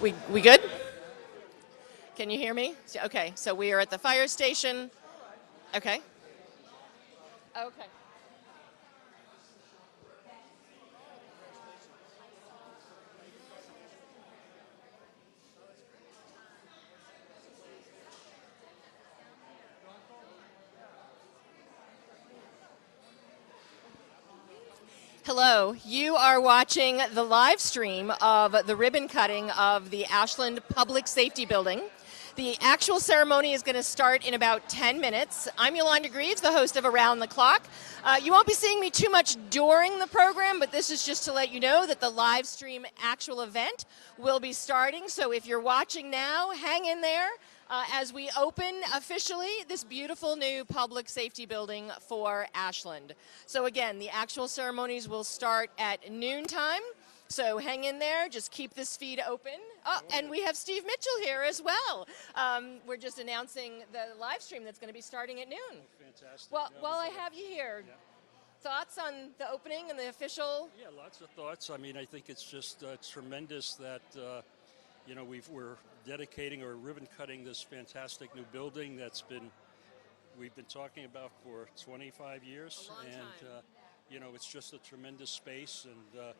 We good? Can you hear me? Okay, so we are at the fire station. Okay. Okay. Hello, you are watching the live stream of the ribbon cutting of the Ashland Public Safety Building. The actual ceremony is going to start in about 10 minutes. I'm Yolanda Greaves, the host of Around the Clock. You won't be seeing me too much during the program, but this is just to let you know that the live stream actual event will be starting. So if you're watching now, hang in there as we open officially this beautiful new public safety building for Ashland. So again, the actual ceremonies will start at noontime. So hang in there, just keep this feed open. Oh, and we have Steve Mitchell here as well. We're just announcing the live stream that's going to be starting at noon. Oh, fantastic. Well, while I have you here, thoughts on the opening and the official? Yeah, lots of thoughts. I mean, I think it's just tremendous that, we're dedicating or ribbon cutting this fantastic new building we've been talking about for 25 years. A long time. It's just a tremendous space. And,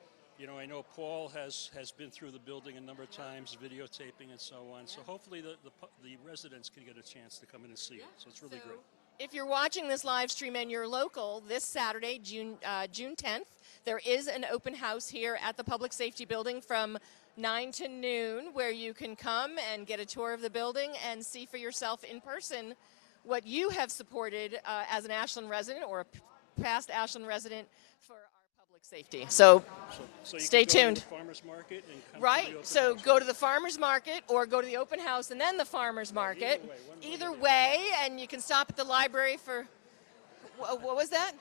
I know Paul has been through the building a number of times, videotaping and so on. Yeah. So hopefully the residents can get a chance to come in and see it. So it's really great. If you're watching this live stream and you're local, this Saturday, June 10th, there is an open house here at the Public Safety Building from 9 to noon where you can come and get a tour of the building and see for yourself in person what you have supported as an Ashland resident or a past Ashland resident for our public safety. So you stay can go tuned. To the farmers market and come right, to the open so house. go to the farmers market or go to the open house and then the farmers market. Either way, and you can stop at the library for, what was that?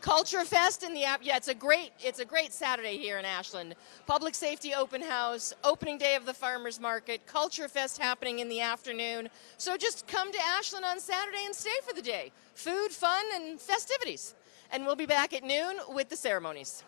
Culture Fest in the app. Yeah, it's a great Saturday here in Ashland. Public safety open house, opening day of the farmers market, Culture Fest happening in the afternoon. So just come to Ashland on Saturday and stay for the day. Food, fun, and festivities. And we'll be back at noon with the ceremonies.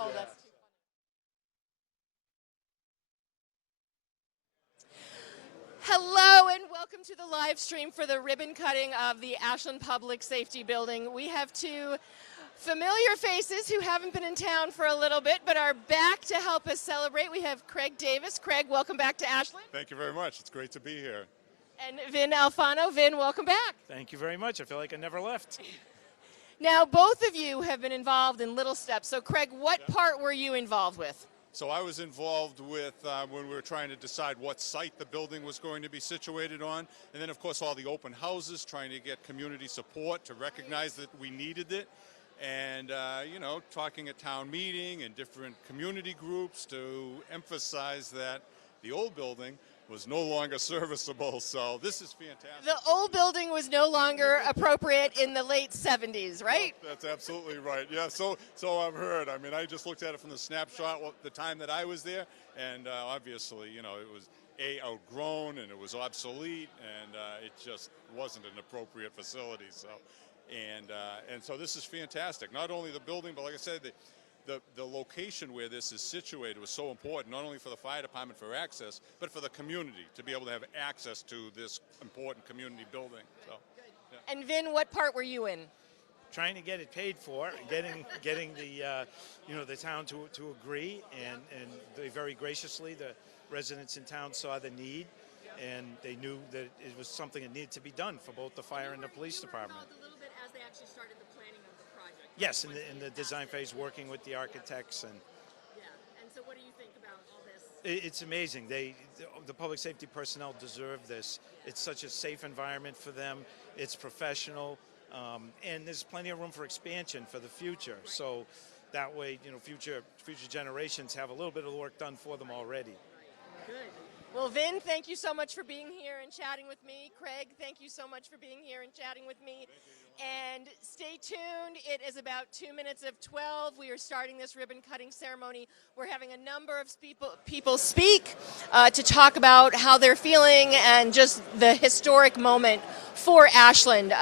Oh, that's too funny. Hello and welcome to the live stream for the ribbon cutting of the Ashland Public Safety Building. We have two familiar faces who haven't been in town for a little bit but are back to help us celebrate. We have Craig Davis. Craig, welcome back to Ashland. Thank you very much. It's great to be here. And Vin Alfano. Vin, welcome back. Thank you very much. I feel like I never left. Now, both of you have been involved in little steps. So, Craig, what part were you involved with? So I was involved with when we were trying to decide what site the building was going to be situated on. And then, of course, all the open houses, trying to get community support to recognize that we needed it. And, you know, talking at town meeting and different community groups to emphasize that the old building was no longer serviceable. So this is fantastic. The old building was no longer appropriate in the late 70s, right? That's absolutely right. Yeah, so I've heard. I mean, I just looked at it from the snapshot the time that I was there, and obviously, you know, it was outgrown and it was obsolete, and it just wasn't an appropriate facility. So, and so this is fantastic. Not only the building, but like I said, the location where this is situated was so important, not only for the fire department for access, but for the community to be able to have access to this important community building. So, yeah. And Vin, what part were you in? Trying to get it paid for, getting the the town to agree, and they very graciously, the residents in town saw the need, and they knew that it was something that needed to be done for both the fire and the police department. A little bit as they actually started the planning of the project. Yes, in the design phase, working with the architects, and Yeah. And so, what do you think about all this? it's amazing. The public safety personnel deserve this. It's such a safe environment for them. It's professional, and there's plenty of room for expansion for the future. So that way, you know, future generations have a little bit of the work done for them already. Good. Well, Vin, thank you so much for being here and chatting with me. Craig, thank you so much for being here and chatting with me. And stay tuned. It is about 2 minutes of 12. We are starting this ribbon cutting ceremony. We're having a number of people speak to talk about how they're feeling and just the historic moment for Ashland.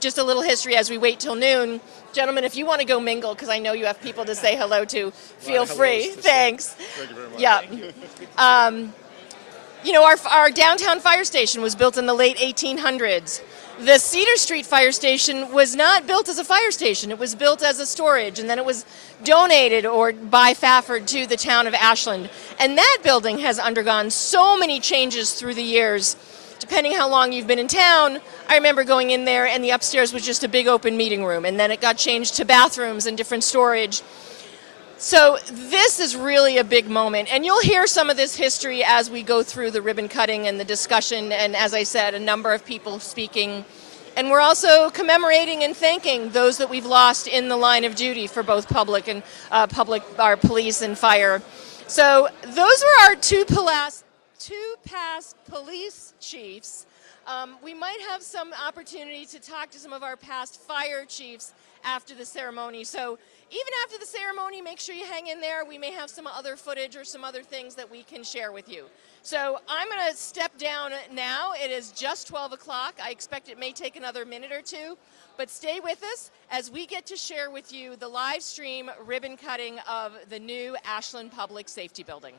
Just a little history as we wait till noon. Gentlemen, if you want to go mingle, because I know you have people to say hello to, feel free. Thanks. Thank you very much. Yeah. You know, our downtown fire station was built in the late 1800s. The Cedar Street Fire Station was not built as a fire station. It was built as a storage, and then it was donated by Fafford to the town of Ashland. And that building has undergone so many changes through the years. Depending how long you've been in town, I remember going in there and the upstairs was just a big open meeting room, and then it got changed to bathrooms and different storage. So this is really a big moment, and you'll hear some of this history as we go through the ribbon cutting and the discussion, and as I said, a number of people speaking. And we're also commemorating and thanking those that we've lost in the line of duty for both public and our police and fire. So those were our two past police chiefs. We might have some opportunity to talk to some of our past fire chiefs after the ceremony. So even after the ceremony, make sure you hang in there. We may have some other footage or some other things that we can share with you. So I'm going to step down now. It is just 12 o'clock. I expect it may take another minute or two, but stay with us as we get to share with you the live stream ribbon cutting of the new Ashland Public Safety Building.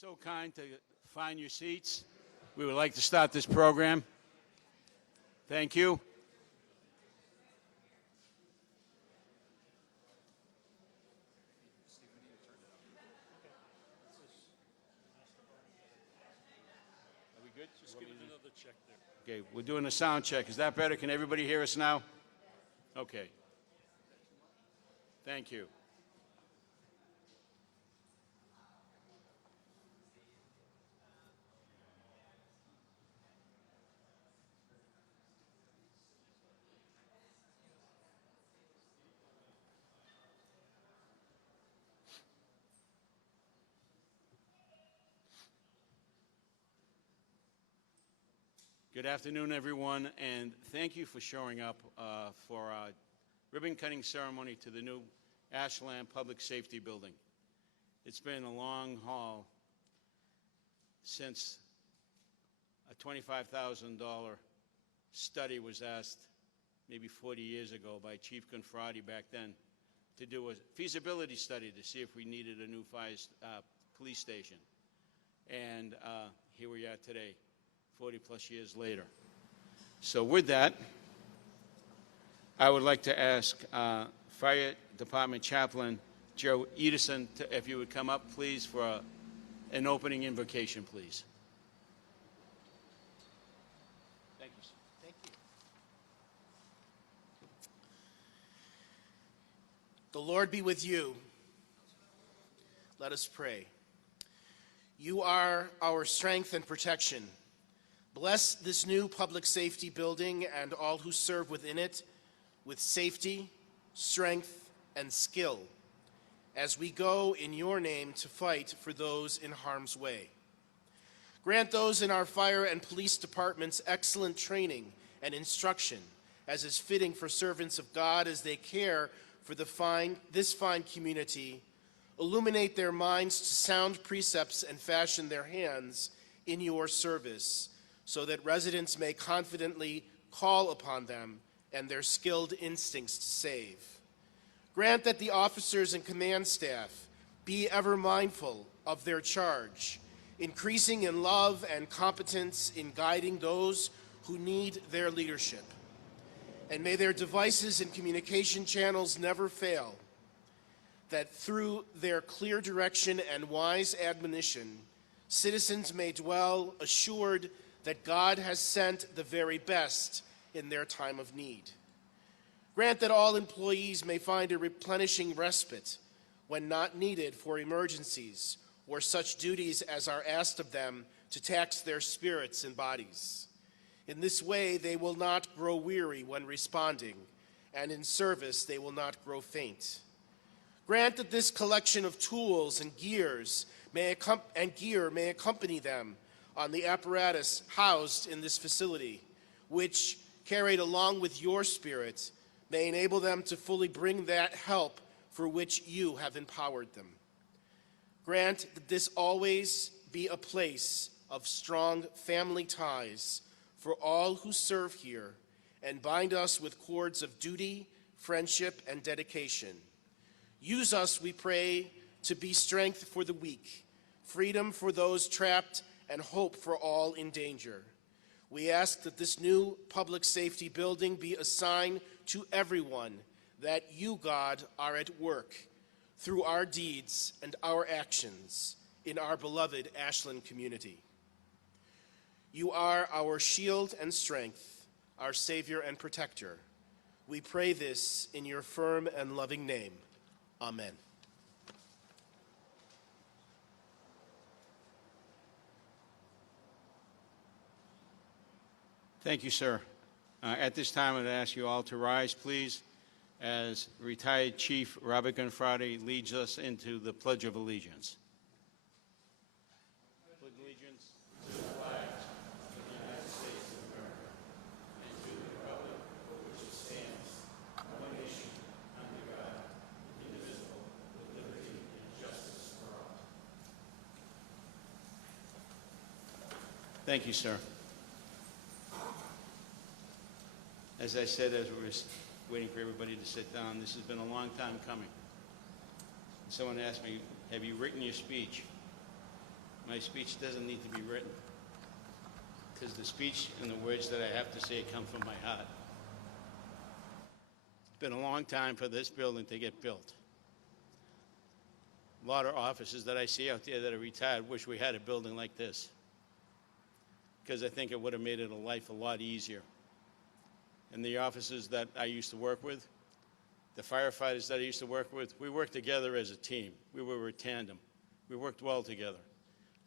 so kind to find your seats. We would like to start this program. Thank you. Are we good? Just give it another check there. Okay, we're doing a sound check. Is that better? Can everybody hear us now? Okay. Thank you. Good afternoon, everyone, and thank you for showing up for our ribbon cutting ceremony to the new Ashland Public Safety Building. It's been a long haul since a $25,000 study was asked maybe 40 years ago by Chief Confrati back then to do a feasibility study to see if we needed a new police station. And here we are today, 40 plus years later. So with that, I would like to ask Fire Department Chaplain Joe Edison if you would come up, please, for an opening invocation, please. Thank you, sir. Thank you. The Lord be with you. Let us pray. You are our strength and protection. Bless this new public safety building and all who serve within it with safety, strength, and skill as we go in your name to fight for those in harm's way. Grant those in our fire and police departments excellent training and instruction as is fitting for servants of God as they care for this fine community. Illuminate their minds to sound precepts and fashion their hands in your service, so that residents may confidently call upon them and their skilled instincts to save. Grant that the officers and command staff be ever mindful of their charge, increasing in love and competence in guiding those who need their leadership. And may their devices and communication channels never fail, that through their clear direction and wise admonition, citizens may dwell assured that God has sent the very best in their time of need. Grant that all employees may find a replenishing respite when not needed for emergencies or such duties as are asked of them to tax their spirits and bodies. In this way, they will not grow weary when responding, and in service, they will not grow faint. Grant that this collection of tools and gear may accompany them on the apparatus housed in this facility, which, carried along with your Spirit, may enable them to fully bring that help for which you have empowered them. Grant that this always be a place of strong family ties for all who serve here, and bind us with cords of duty, friendship, and dedication. Use us, we pray, to be strength for the weak, freedom for those trapped, and hope for all in danger. We ask that this new public safety building be a sign to everyone that you, God, are at work through our deeds and our actions in our beloved Ashland community. You are our shield and strength, our Savior and protector. We pray this in your firm and loving name. Amen. Thank you, sir. At this time, I'd ask you all to rise, please, as retired Chief Robert Confrati leads us into the Pledge of Allegiance. Pledge allegiance to the flag of the United States of America and to the republic for which it stands, one nation, under God, indivisible, with liberty and justice for all. Thank you, sir. As I said, as we were waiting for everybody to sit down, this has been a long time coming. Someone asked me, have you written your speech? my speech doesn't need to be written, because the speech and the words that I have to say come from my heart. It's been a long time for this building to get built. A lot of officers that I see out there that are retired wish we had a building like this, because I think it would have made it a life a lot easier. And the officers that I used to work with, the firefighters that I used to work with, we worked together as a team. We were a tandem. We worked well together.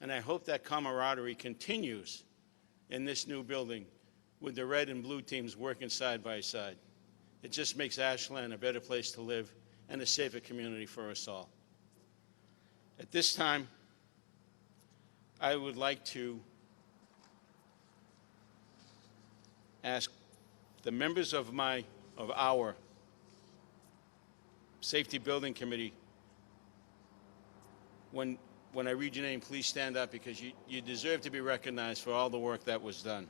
And I hope that camaraderie continues in this new building with the red and blue teams working side by side. It just makes Ashland a better place to live and a safer community for us all. At this time, I would like to ask the members of our Safety Building Committee, when I read your name, please stand up, because you deserve to be recognized for all the work that was done.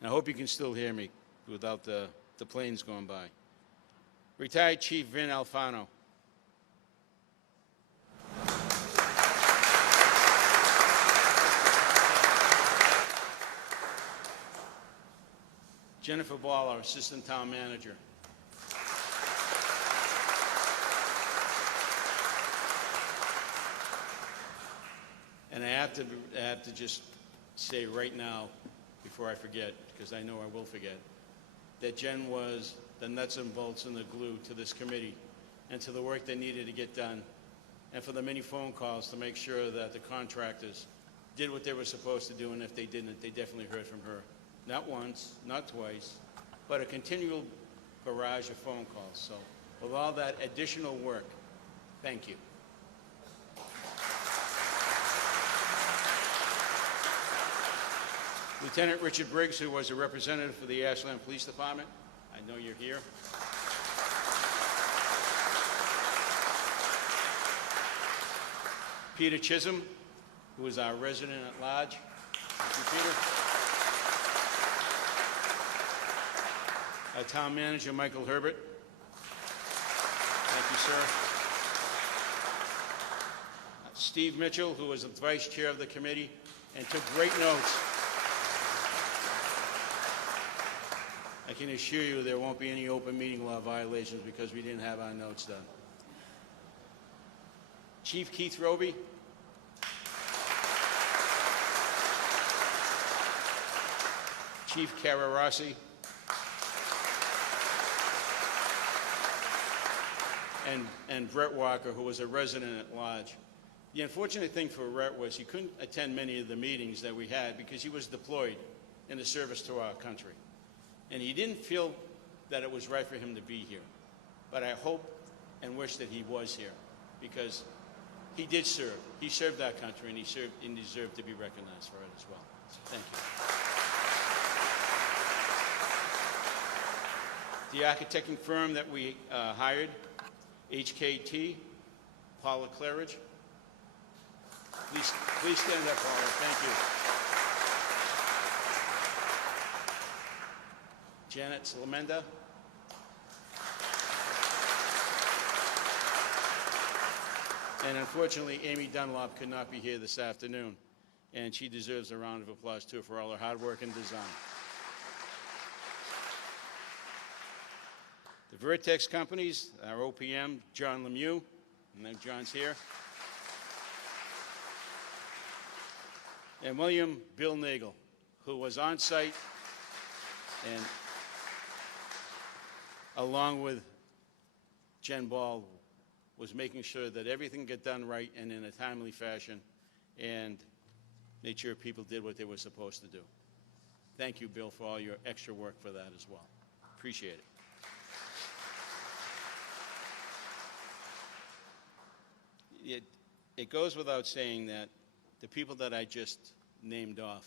And I hope you can still hear me without the planes going by. Retired Chief Vin Alfano. Jennifer Ball, our Assistant Town Manager. And I have to just say right now, before I forget, because I know I will forget, that Jen was the nuts and bolts and the glue to this committee and to the work that needed to get done, and for the many phone calls to make sure that the contractors did what they were supposed to do, and if they didn't, they definitely heard from her. Not once, not twice, but a continual barrage of phone calls. So with all that additional work, thank you. Lieutenant Richard Briggs, who was a representative for the Ashland Police Department. I know you're here. Peter Chisholm, who is our resident at large. Thank you, Peter. Our town manager, Michael Herbert. Thank you, sir. Steve Mitchell, who was the vice chair of the committee and took great notes. I can assure you there won't be any open meeting law violations because we didn't have our notes done. Chief Keith Roby. Chief Kara Rossi. And Brett Walker, who was a resident at large. The unfortunate thing for Brett was he couldn't attend many of the meetings that we had because he was deployed in the service to our country. And he didn't feel that it was right for him to be here. But I hope and wish that he was here, because he did serve. He served our country, and he served and deserved to be recognized for it as well. So thank you. The architecting firm that we hired, HKT, Paula Claridge. Please stand up, Paula. Thank you. Janet Salamenda. And unfortunately, Amy Dunlop could not be here this afternoon, and she deserves a round of applause, too, for all her hard work and design. The Vertex companies, our OPM, John Lemieux, and then John's here. And William Bill Nagel, who was on site and along with Jen Ball was making sure that everything got done right and in a timely fashion and made sure people did what they were supposed to do. Thank you, Bill, for all your extra work for that as well. Appreciate it. It goes without saying that the people that I just named off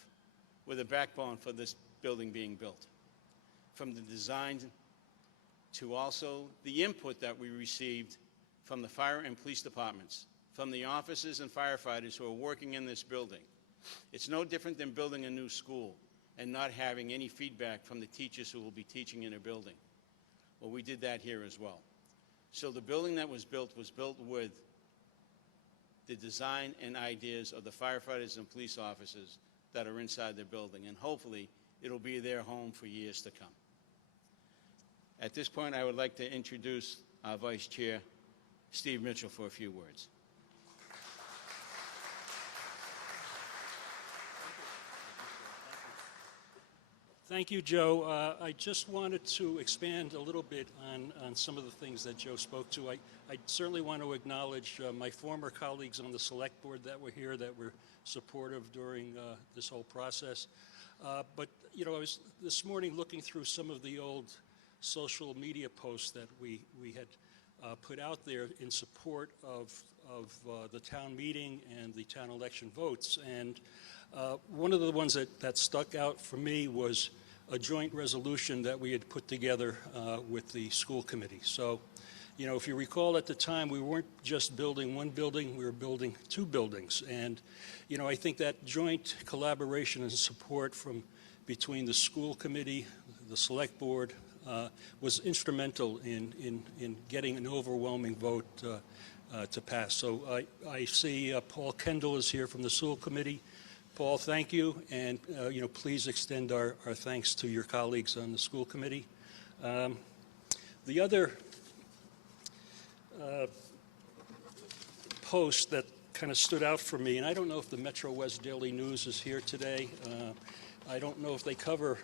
were the backbone for this building being built. From the design to also the input that we received from the fire and police departments, from the officers and firefighters who are working in this building. It's no different than building a new school and not having any feedback from the teachers who will be teaching in a building. Well, we did that here as well. So the building that was built with the design and ideas of the firefighters and police officers that are inside the building, and hopefully it'll be their home for years to come. At this point, I would like to introduce our Vice Chair, Steve Mitchell, for a few words. Thank you, Joe. I just wanted to expand a little bit on some of the things that Joe spoke to. I certainly want to acknowledge my former colleagues on the select board that were here, that were supportive during this whole process. But, you know, I was this morning looking through some of the old social media posts that we had put out there in support of the town meeting and the town election votes. And one of the ones that stuck out for me was a joint resolution that we had put together with the school committee. So, you know, if you recall at the time, we weren't just building one building, we were building two buildings. And, you know, I think that joint collaboration and support between the school committee, the select board, was instrumental in getting an overwhelming vote to pass. So I see Paul Kendall is here from the school committee. Paul, thank you, and you know, please extend our thanks to your colleagues on the school committee. The other post that kind of stood out for me, and I don't know if the Metro West Daily News is here today. I don't know if they cover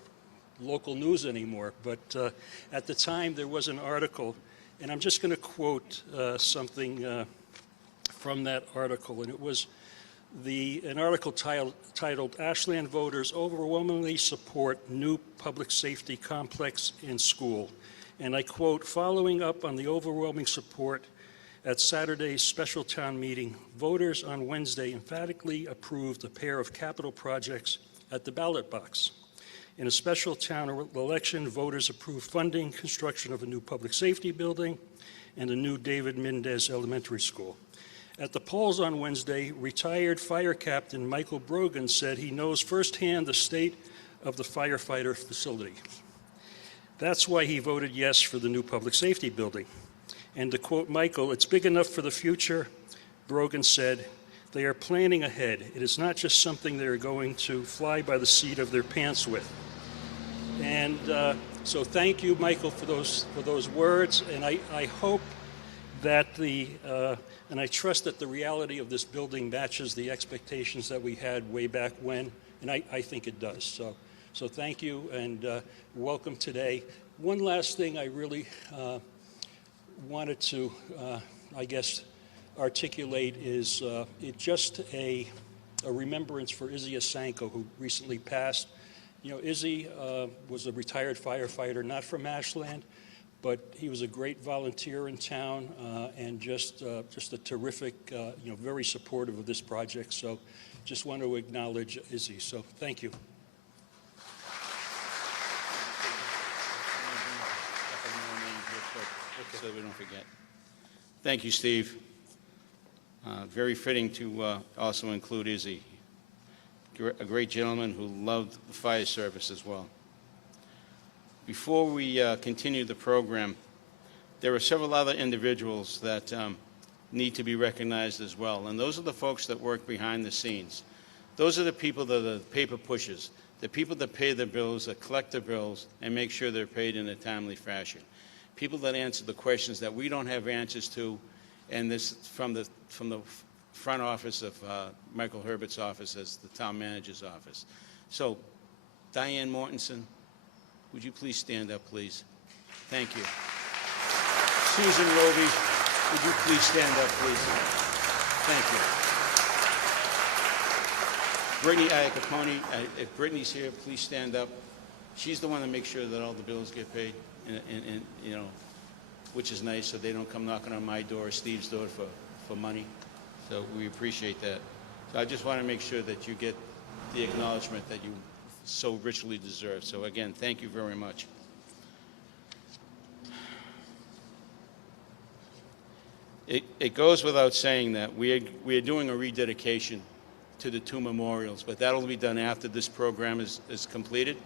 local news anymore, but at the time there was an article, and I'm just going to quote something from that article, and it was an article titled "Ashland Voters Overwhelmingly Support New Public Safety Complex in School." And I quote, "Following up on the overwhelming support at Saturday's special town meeting, voters on Wednesday emphatically approved a pair of capital projects at the ballot box. In a special town election, voters approved funding, construction of a new public safety building, and a new David Mendez Elementary School. At the polls on Wednesday, retired fire captain Michael Brogan said he knows firsthand the state of the firefighter facility. That's why he voted yes for the new public safety building. And to quote Michael, 'It's big enough for the future,' Brogan said. They are planning ahead. It is not just something they are going to fly by the seat of their pants with." And so thank you, Michael, for those words. And I hope that and I trust that the reality of this building matches the expectations that we had way back when, and I think it does. So thank you, and welcome today. One last thing I really wanted to, I guess, articulate is just a remembrance for Izzy Asanko, who recently passed. You know, Izzy was a retired firefighter, not from Ashland, but he was a great volunteer in town and just a terrific, you know, very supportive of this project. So just want to acknowledge Izzy. So thank you. So we don't forget. Thank you, Steve. Very fitting to also include Izzy, a great gentleman who loved the fire service as well. Before we continue the program, there are several other individuals that need to be recognized as well, and those are the folks that work behind the scenes. Those are the people that are the paper pushers, the people that pay the bills, that collect the bills, and make sure they're paid in a timely fashion. People that answer the questions that we don't have answers to, and this from the front office of Michael Herbert's office as the town manager's office. So, Diane Mortensen, would you please stand up, please? Thank you. Susan Roby, would you please stand up, please? Thank you. Brittany Iacopone, if Brittany's here, please stand up. She's the one that makes sure that all the bills get paid, and you know, which is nice, so they don't come knocking on my door or Steve's door for money. So we appreciate that. So I just want to make sure that you get the acknowledgement that you so richly deserve. So again, thank you very much. It goes without saying that we are doing a rededication to the two memorials, but that'll be done after this program is completed.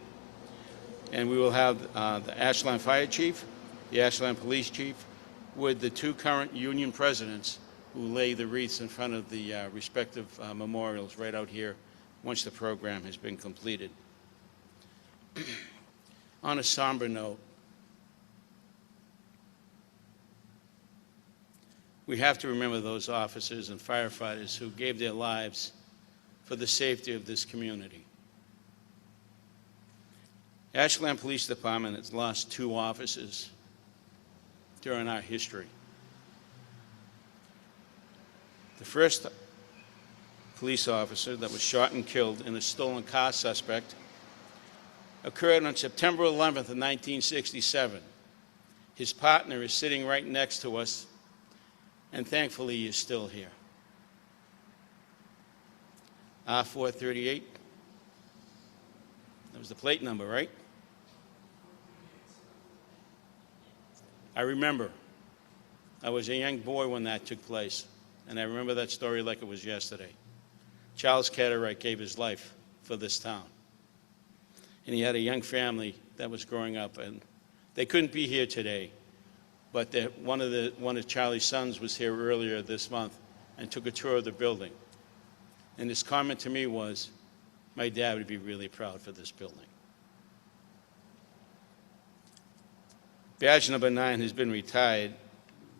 And we will have the Ashland Fire Chief, the Ashland Police Chief, with the two current union presidents who lay the wreaths in front of the respective memorials right out here once the program has been completed. On a somber note, we have to remember those officers and firefighters who gave their lives for the safety of this community. Ashland Police Department has lost 2 officers during our history. The first police officer that was shot and killed in a stolen car suspect occurred on September 11th of 1967. His partner is sitting right next to us, and thankfully he is still here. R438. That was the plate number, right? I remember. I was a young boy when that took place, and I remember that story like it was yesterday. Charles Cartwright gave his life for this town. And he had a young family that was growing up, and they couldn't be here today, but one of Charlie's sons was here earlier this month and took a tour of the building. And his comment to me was, my dad would be really proud for this building. Badge number 9 has been retired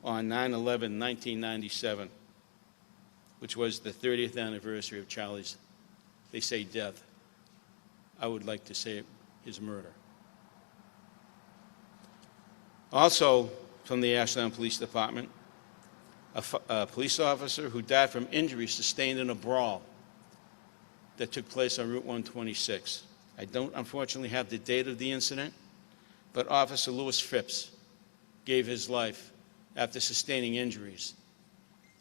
on 9/11/1997, which was the 30th anniversary of Charlie's, they say, death. I would like to say his murder. Also from the Ashland Police Department, a police officer who died from injuries sustained in a brawl that took place on Route 126. I don't unfortunately have the date of the incident, but Officer Lewis Phipps gave his life after sustaining injuries.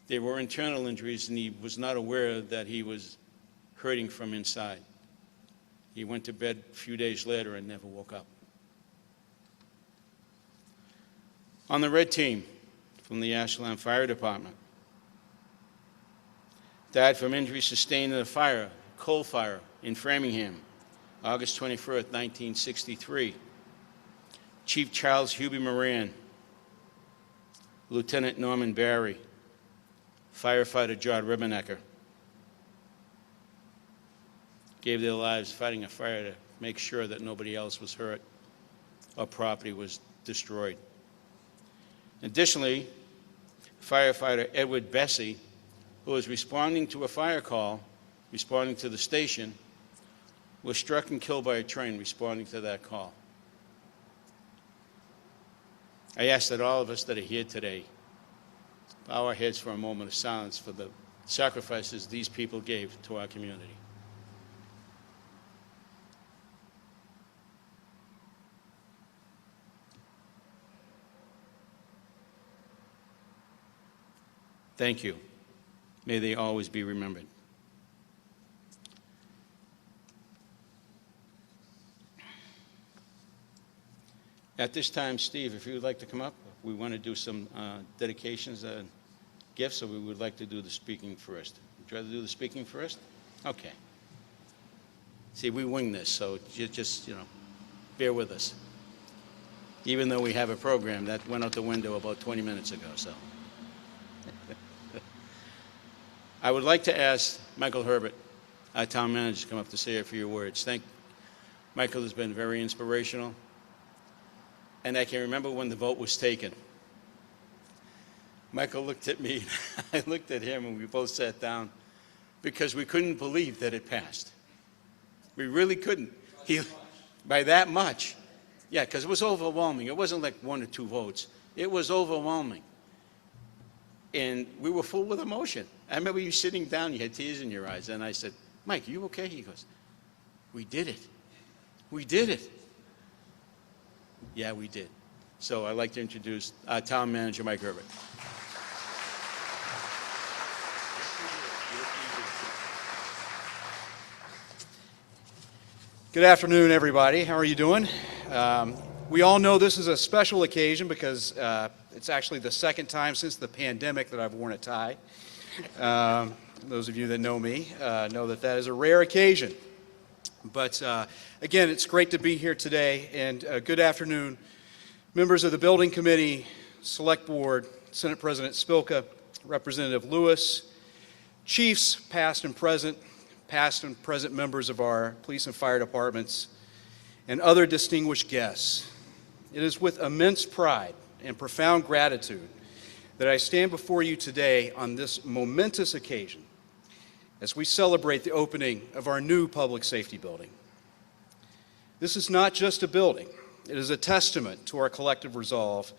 They were internal injuries, and he was not aware that he was hurting from inside. He went to bed a few days later and never woke up. On the red team from the Ashland Fire Department, died from injuries sustained in a fire, coal fire in Framingham, August 21st, 1963. Chief Charles Hubie Moran, Lieutenant Norman Barry, firefighter John Ribbenecker, gave their lives fighting a fire to make sure that nobody else was hurt or property was destroyed. Additionally, firefighter Edward Bessie, who was responding to a fire call, responding to the station, was struck and killed by a train responding to that call. I ask that all of us that are here today bow our heads for a moment of silence for the sacrifices these people gave to our community. Thank you. May they always be remembered. At this time, Steve, if you would like to come up, we want to do some dedications and gifts, so we would like to do the speaking first. Would you rather do the speaking first? Okay. See, we wing this, so just bear with us. Even though we have a program that went out the window about 20 minutes ago, so. I would like to ask Michael Herbert, our town manager, to come up to say a few words. Michael has been very inspirational. And I can remember when the vote was taken. Michael looked at me, I looked at him, and we both sat down because we couldn't believe that it passed. We really couldn't. By that much. Yeah, because it was overwhelming. It wasn't like 1 or 2 votes. It was overwhelming. And we were full with emotion. I remember you sitting down, you had tears in your eyes, and I said, Mike, you okay? He goes, we did it. We did it. Yeah, we did. So I'd like to introduce our town manager, Mike Herbert. Good afternoon, everybody. How are you doing? We all know this is a special occasion because it's actually the second time since the pandemic that I've worn a tie. Those of you that know me know that that is a rare occasion. But again, it's great to be here today, and good afternoon, members of the Building Committee, Select Board, Senate President Spilka, Representative Lewis, chiefs past and present members of our police and fire departments, and other distinguished guests. It is with immense pride and profound gratitude that I stand before you today on this momentous occasion as we celebrate the opening of our new public safety building. This is not just a building. It is a testament to our collective resolve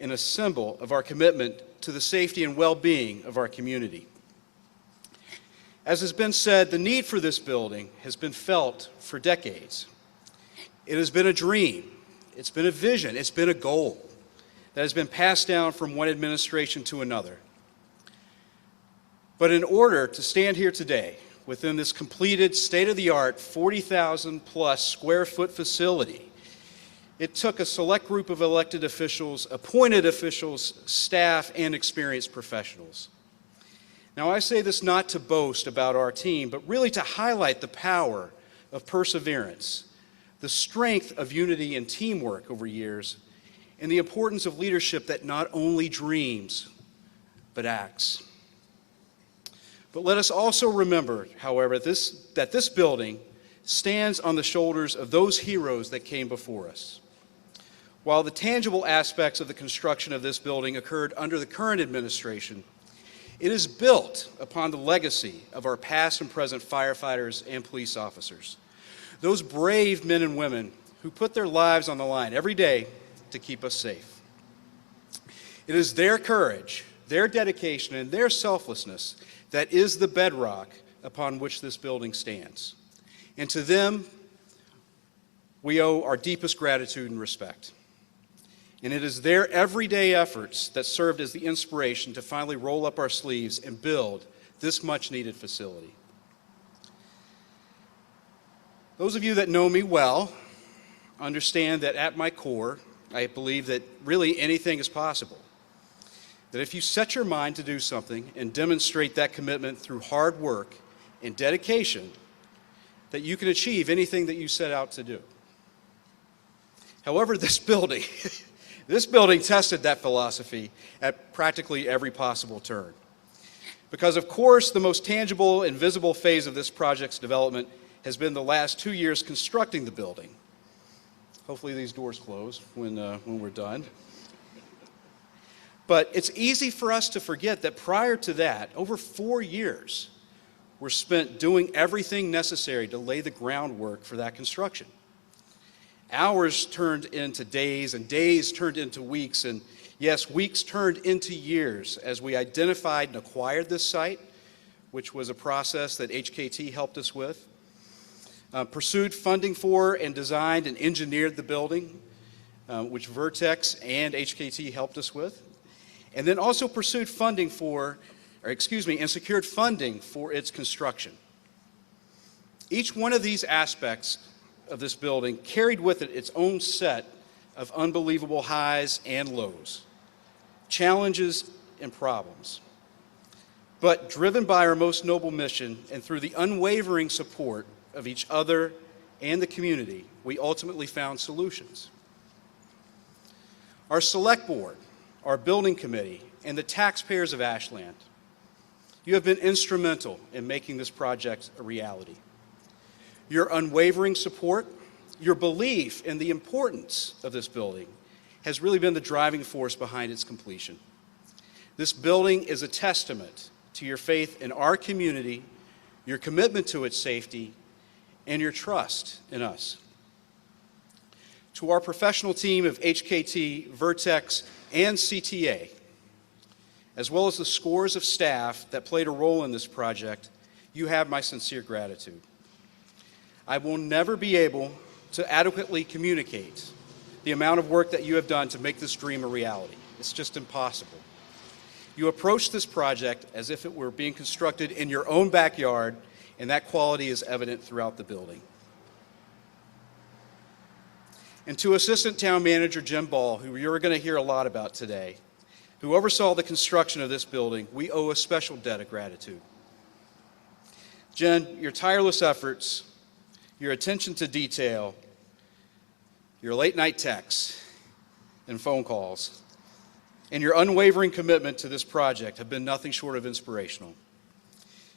and a symbol of our commitment to the safety and well-being of our community. As has been said, the need for this building has been felt for decades. It has been a dream, it's been a vision, it's been a goal that has been passed down from one administration to another. But in order to stand here today within this completed state-of-the-art 40,000 plus square foot facility, it took a select group of elected officials, appointed officials, staff, and experienced professionals. Now, I say this not to boast about our team, but really to highlight the power of perseverance, the strength of unity and teamwork over years, and the importance of leadership that not only dreams, but acts. But let us also remember, however, that this building stands on the shoulders of those heroes that came before us. While the tangible aspects of the construction of this building occurred under the current administration, it is built upon the legacy of our past and present firefighters and police officers, those brave men and women who put their lives on the line every day to keep us safe. It is their courage, their dedication, and their selflessness that is the bedrock upon which this building stands. And to them, we owe our deepest gratitude and respect. And it is their everyday efforts that served as the inspiration to finally roll up our sleeves and build this much-needed facility. Those of you that know me well understand that at my core, I believe that really anything is possible. That if you set your mind to do something and demonstrate that commitment through hard work and dedication, that you can achieve anything that you set out to do. However, this building tested that philosophy at practically every possible turn. Because, of course, the most tangible and visible phase of this project's development has been the last 2 years constructing the building. Hopefully these doors close when we're done. But it's easy for us to forget that prior to that, over 4 years were spent doing everything necessary to lay the groundwork for that construction. Hours turned into days, and days turned into weeks, and yes, weeks turned into years as we identified and acquired this site, which was a process that HKT helped us with, pursued funding for and designed and engineered the building, which Vertex and HKT helped us with, and then also pursued funding and secured funding for its construction. Each one of these aspects of this building carried with it its own set of unbelievable highs and lows, challenges and problems. But driven by our most noble mission and through the unwavering support of each other and the community, we ultimately found solutions. Our select board, our building committee, and the taxpayers of Ashland, you have been instrumental in making this project a reality. Your unwavering support, your belief in the importance of this building has really been the driving force behind its completion. This building is a testament to your faith in our community, your commitment to its safety, and your trust in us. To our professional team of HKT, Vertex, and CTA, as well as the scores of staff that played a role in this project, you have my sincere gratitude. I will never be able to adequately communicate the amount of work that you have done to make this dream a reality. It's just impossible. You approached this project as if it were being constructed in your own backyard, and that quality is evident throughout the building. And to Assistant Town Manager Jim Ball, who you're going to hear a lot about today, who oversaw the construction of this building, we owe a special debt of gratitude. Jen, your tireless efforts, your attention to detail, your late night texts and phone calls, and your unwavering commitment to this project have been nothing short of inspirational.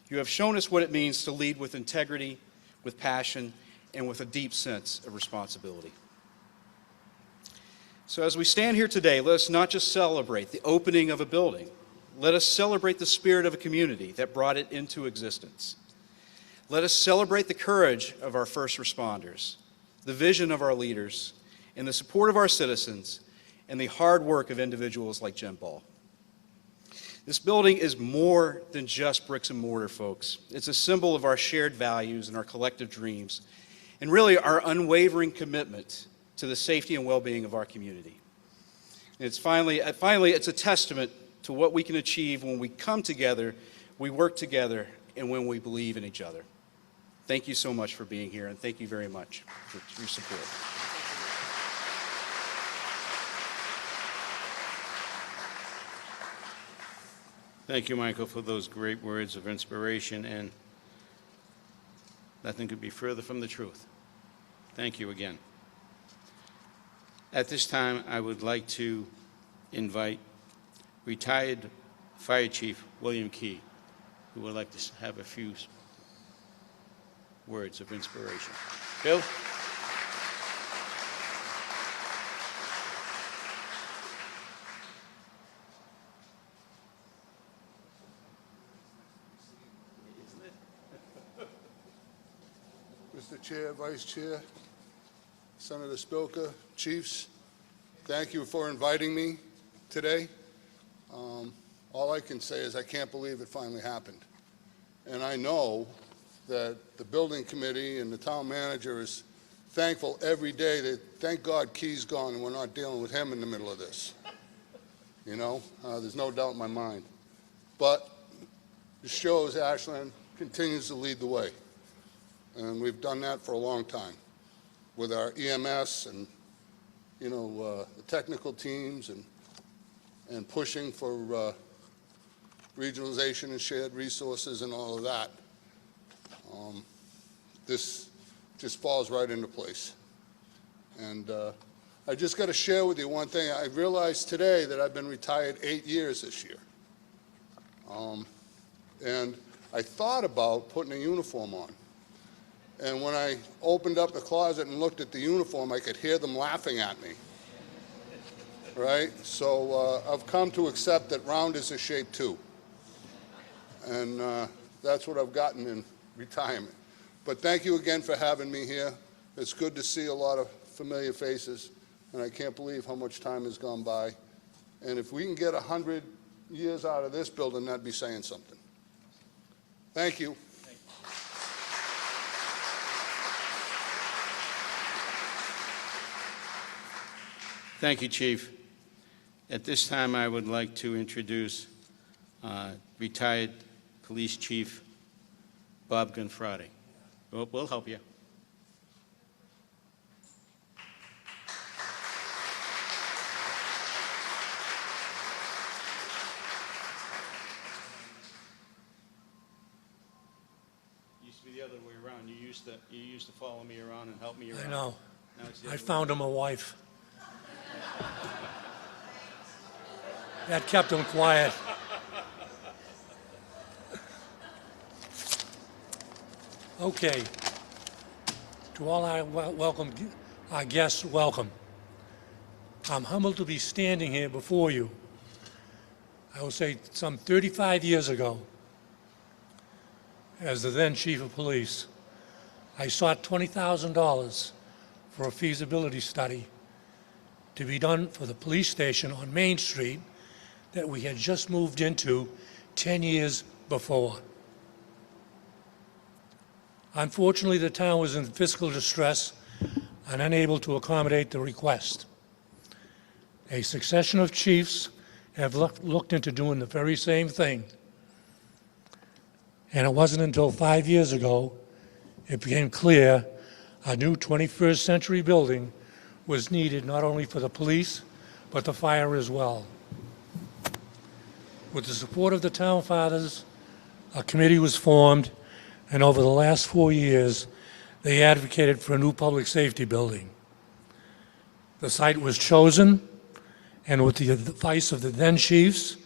You have shown us what it means to lead with integrity, with passion, and with a deep sense of responsibility. So as we stand here today, let us not just celebrate the opening of a building. Let us celebrate the spirit of a community that brought it into existence. Let us celebrate the courage of our first responders, the vision of our leaders, and the support of our citizens, and the hard work of individuals like Jim Ball. This building is more than just bricks and mortar, folks. It's a symbol of our shared values and our collective dreams, and really our unwavering commitment to the safety and well-being of our community. And it's finally, it's a testament to what we can achieve when we come together, we work together, and when we believe in each other. Thank you so much for being here, and thank you very much for your support. Thank you, Michael, for those great words of inspiration, and nothing could be further from the truth. Thank you again. At this time, I would like to invite retired Fire Chief William Key, who would like to have a few words of inspiration. Bill? Mr. Chair, Vice Chair, Senator Spilka, Chiefs, thank you for inviting me today. All I can say is I can't believe it finally happened. And I know that the building committee and the town manager is thankful every day that, thank God, Key's gone and we're not dealing with him in the middle of this. You know, there's no doubt in my mind. But it shows Ashland continues to lead the way. And we've done that for a long time with our EMS and, you know, the technical teams and pushing for regionalization and shared resources and all of that. This just falls right into place. And I just got to share with you one thing. I realized today that I've been retired 8 years this year. And I thought about putting a uniform on. And when I opened up the closet and looked at the uniform, I could hear them laughing at me. Right? So I've come to accept that round is a shape too. And that's what I've gotten in retirement. But thank you again for having me here. It's good to see a lot of familiar faces, and I can't believe how much time has gone by. And if we can get 100 years out of this building, that'd be saying something. Thank you. Thank you, Chief. At this time, I would like to introduce retired Police Chief Bob Gonfrati. We'll help you. Used to be the other way around. You used to follow me around and help me around. I know. Now it's the I other way. found him a wife. That kept him quiet. Okay. To all our guests, welcome. I'm humbled to be standing here before you. I will say some 35 years ago, as the then Chief of Police, I sought $20,000 for a feasibility study to be done for the police station on Main Street that we had just moved into 10 years before. Unfortunately, the town was in fiscal distress and unable to accommodate the request. A succession of chiefs have looked into doing the very same thing. And it wasn't until 5 years ago it became clear a new 21st century building was needed not only for the police, but the fire as well. With the support of the town fathers, a committee was formed, and over the last 4 years, they advocated for a new public safety building. The site was chosen, and with the advice of the then chiefs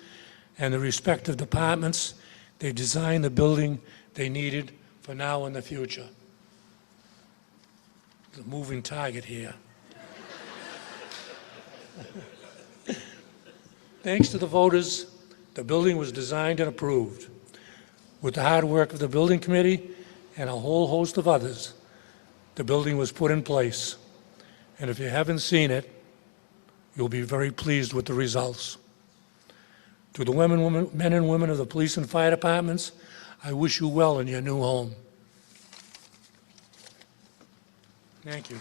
and the respective departments, they designed the building they needed for now and the future. The moving target here. Thanks to the voters, the building was designed and approved. With the hard work of the building committee and a whole host of others, the building was put in place. And if you haven't seen it, you'll be very pleased with the results. To the men and women of the police and fire departments, I wish you well in your new home. Thank you.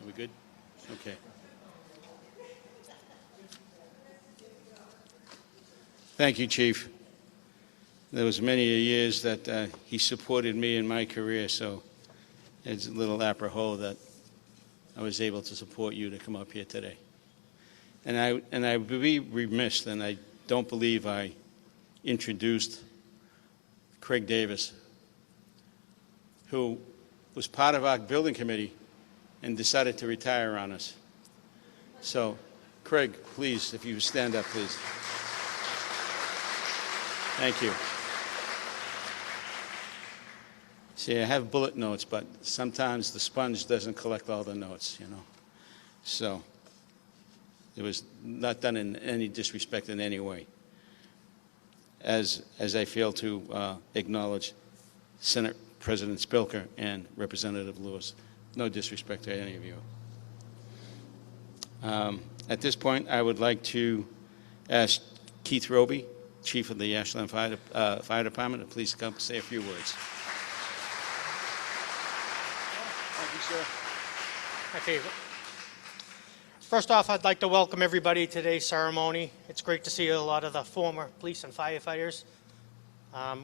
Are we good? Okay. Thank you, Chief. There was many years that he supported me in my career, so it's a little apropos that I was able to support you to come up here today. And I would be remiss, and I don't believe I introduced Craig Davis, who was part of our building committee and decided to retire on us. So, Craig, please, if you would stand up, please. Thank you. See, I have bullet notes, but sometimes the sponge doesn't collect all the notes, you know. So it was not done in any disrespect in any way. As I fail to acknowledge Senate President Spilker and Representative Lewis. No disrespect to any of you. At this point, I would like to ask Keith Roby, Chief of the Ashland Fire Department, to please come say a few words. Thank you, sir. My favorite. First off, I'd like to welcome everybody to today's ceremony. It's great to see a lot of the former police and firefighters.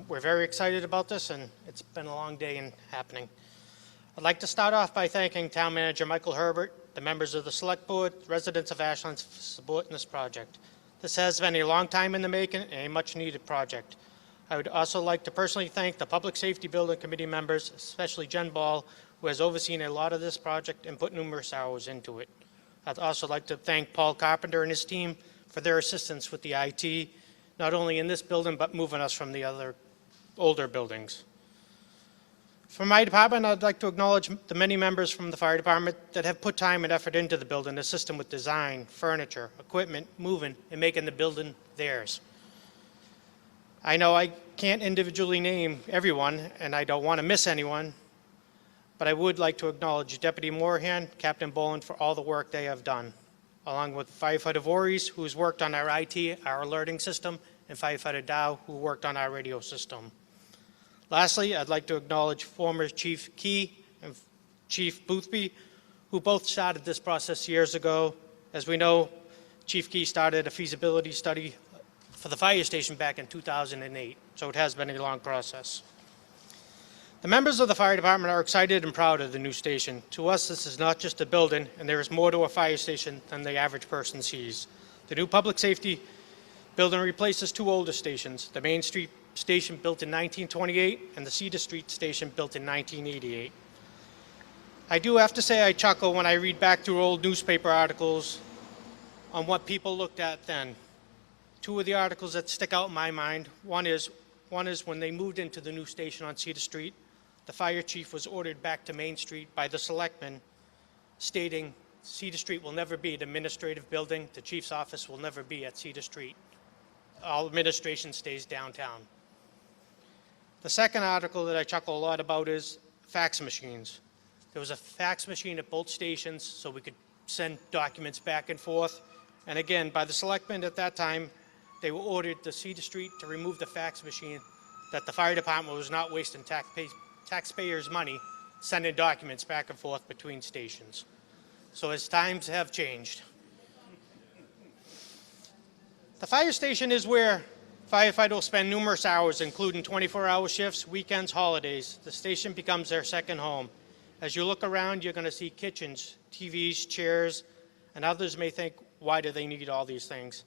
We're very excited about this, and it's been a long day in happening. I'd like to start off by thanking Town Manager Michael Herbert, the members of the Select Board, residents of Ashland for supporting this project. This has been a long time in the making and a much-needed project. I would also like to personally thank the Public Safety Building Committee members, especially Jen Ball, who has overseen a lot of this project and put numerous hours into it. I'd also like to thank Paul Carpenter and his team for their assistance with the IT, not only in this building, but moving us from the other older buildings. For my department, I'd like to acknowledge the many members from the fire department that have put time and effort into the building, assisting with design, furniture, equipment, moving, and making the building theirs. I know I can't individually name everyone, and I don't want to miss anyone, but I would like to acknowledge Deputy Moorhan, Captain Boland for all the work they have done, along with Firefighter Voorhees, who's worked on our IT, our alerting system, and Firefighter Dow, who worked on our radio system. Lastly, I'd like to acknowledge former Chief Key and Chief Boothby, who both started this process years ago. As we know, Chief Key started a feasibility study for the fire station back in 2008, so it has been a long process. The members of the fire department are excited and proud of the new station. To us, this is not just a building, and there is more to a fire station than the average person sees. The new public safety building replaces two older stations, the Main Street station built in 1928 and the Cedar Street station built in 1988. I do have to say I chuckle when I read back through old newspaper articles on what people looked at then. Two of the articles that stick out in my mind, one is when they moved into the new station on Cedar Street, the fire chief was ordered back to Main Street by the selectmen, stating Cedar Street will never be an administrative building, the chief's office will never be at Cedar Street. All administration stays downtown. The second article that I chuckle a lot about is fax machines. There was a fax machine at both stations so we could send documents back and forth. And again, by the selectmen at that time, they were ordered to Cedar Street to remove the fax machine, that the fire department was not wasting taxpayers' money sending documents back and forth between stations. So as times have changed. The fire station is where firefighters will spend numerous hours, including 24-hour shifts, weekends, holidays. The station becomes their second home. As you look around, you're going to see kitchens, TVs, chairs, and others may think, why do they need all these things?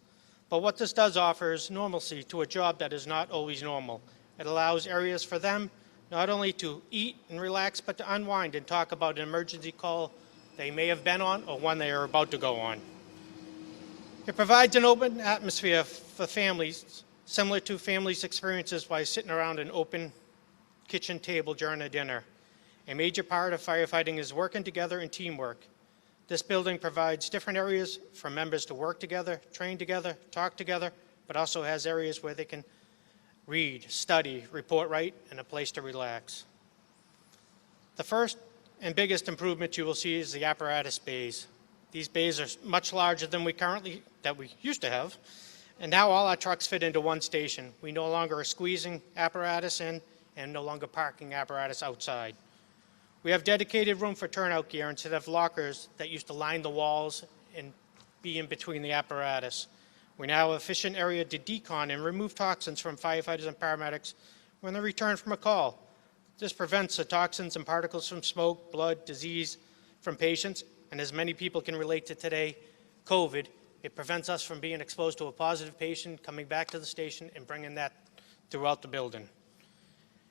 But what this does offer is normalcy to a job that is not always normal. It allows areas for them not only to eat and relax, but to unwind and talk about an emergency call they may have been on or one they are about to go on. It provides an open atmosphere for families, similar to families' experiences while sitting around an open kitchen table during a dinner. A major part of firefighting is working together and teamwork. This building provides different areas for members to work together, train together, talk together, but also has areas where they can read, study, report right, and a place to relax. The first and biggest improvement you will see is the apparatus bays. These bays are much larger than we used to have, and now all our trucks fit into one station. We no longer are squeezing apparatus in and no longer parking apparatus outside. We have dedicated room for turnout gear instead of lockers that used to line the walls and be in between the apparatus. We now have an efficient area to decon and remove toxins from firefighters and paramedics when they return from a call. This prevents the toxins and particles from smoke, blood, disease from patients, and as many people can relate to today, COVID, it prevents us from being exposed to a positive patient coming back to the station and bringing that throughout the building.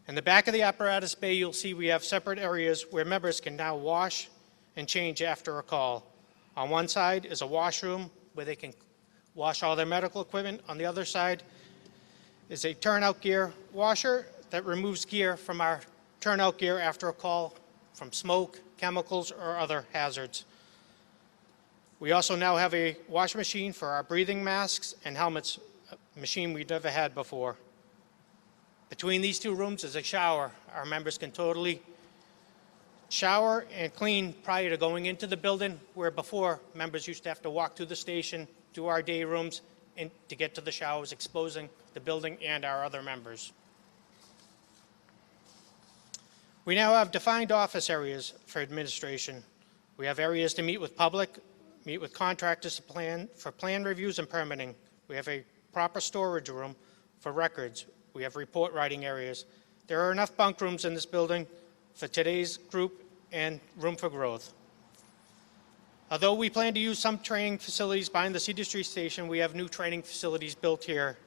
In the back of the apparatus bay, you'll see we have separate areas where members can now wash and change after a call. On one side is a washroom where they can wash all their medical equipment. On the other side is a turnout gear washer that removes gear from our turnout gear after a call from smoke, chemicals, or other hazards. We also now have a wash machine for our breathing masks and helmets, a machine we've never had before. Between these two rooms is a shower. Our members can totally shower and clean prior to going into the building, where before members used to have to walk through the station to our day rooms and to get to the showers, exposing the building and our other members. We now have defined office areas for administration. We have areas to meet with public, meet with contractors for plan reviews and permitting. We have a proper storage room for records. We have report writing areas. There are enough bunk rooms in this building for today's group and room for growth. Although we plan to use some training facilities behind the Cedar Street Station, we have new training facilities built here.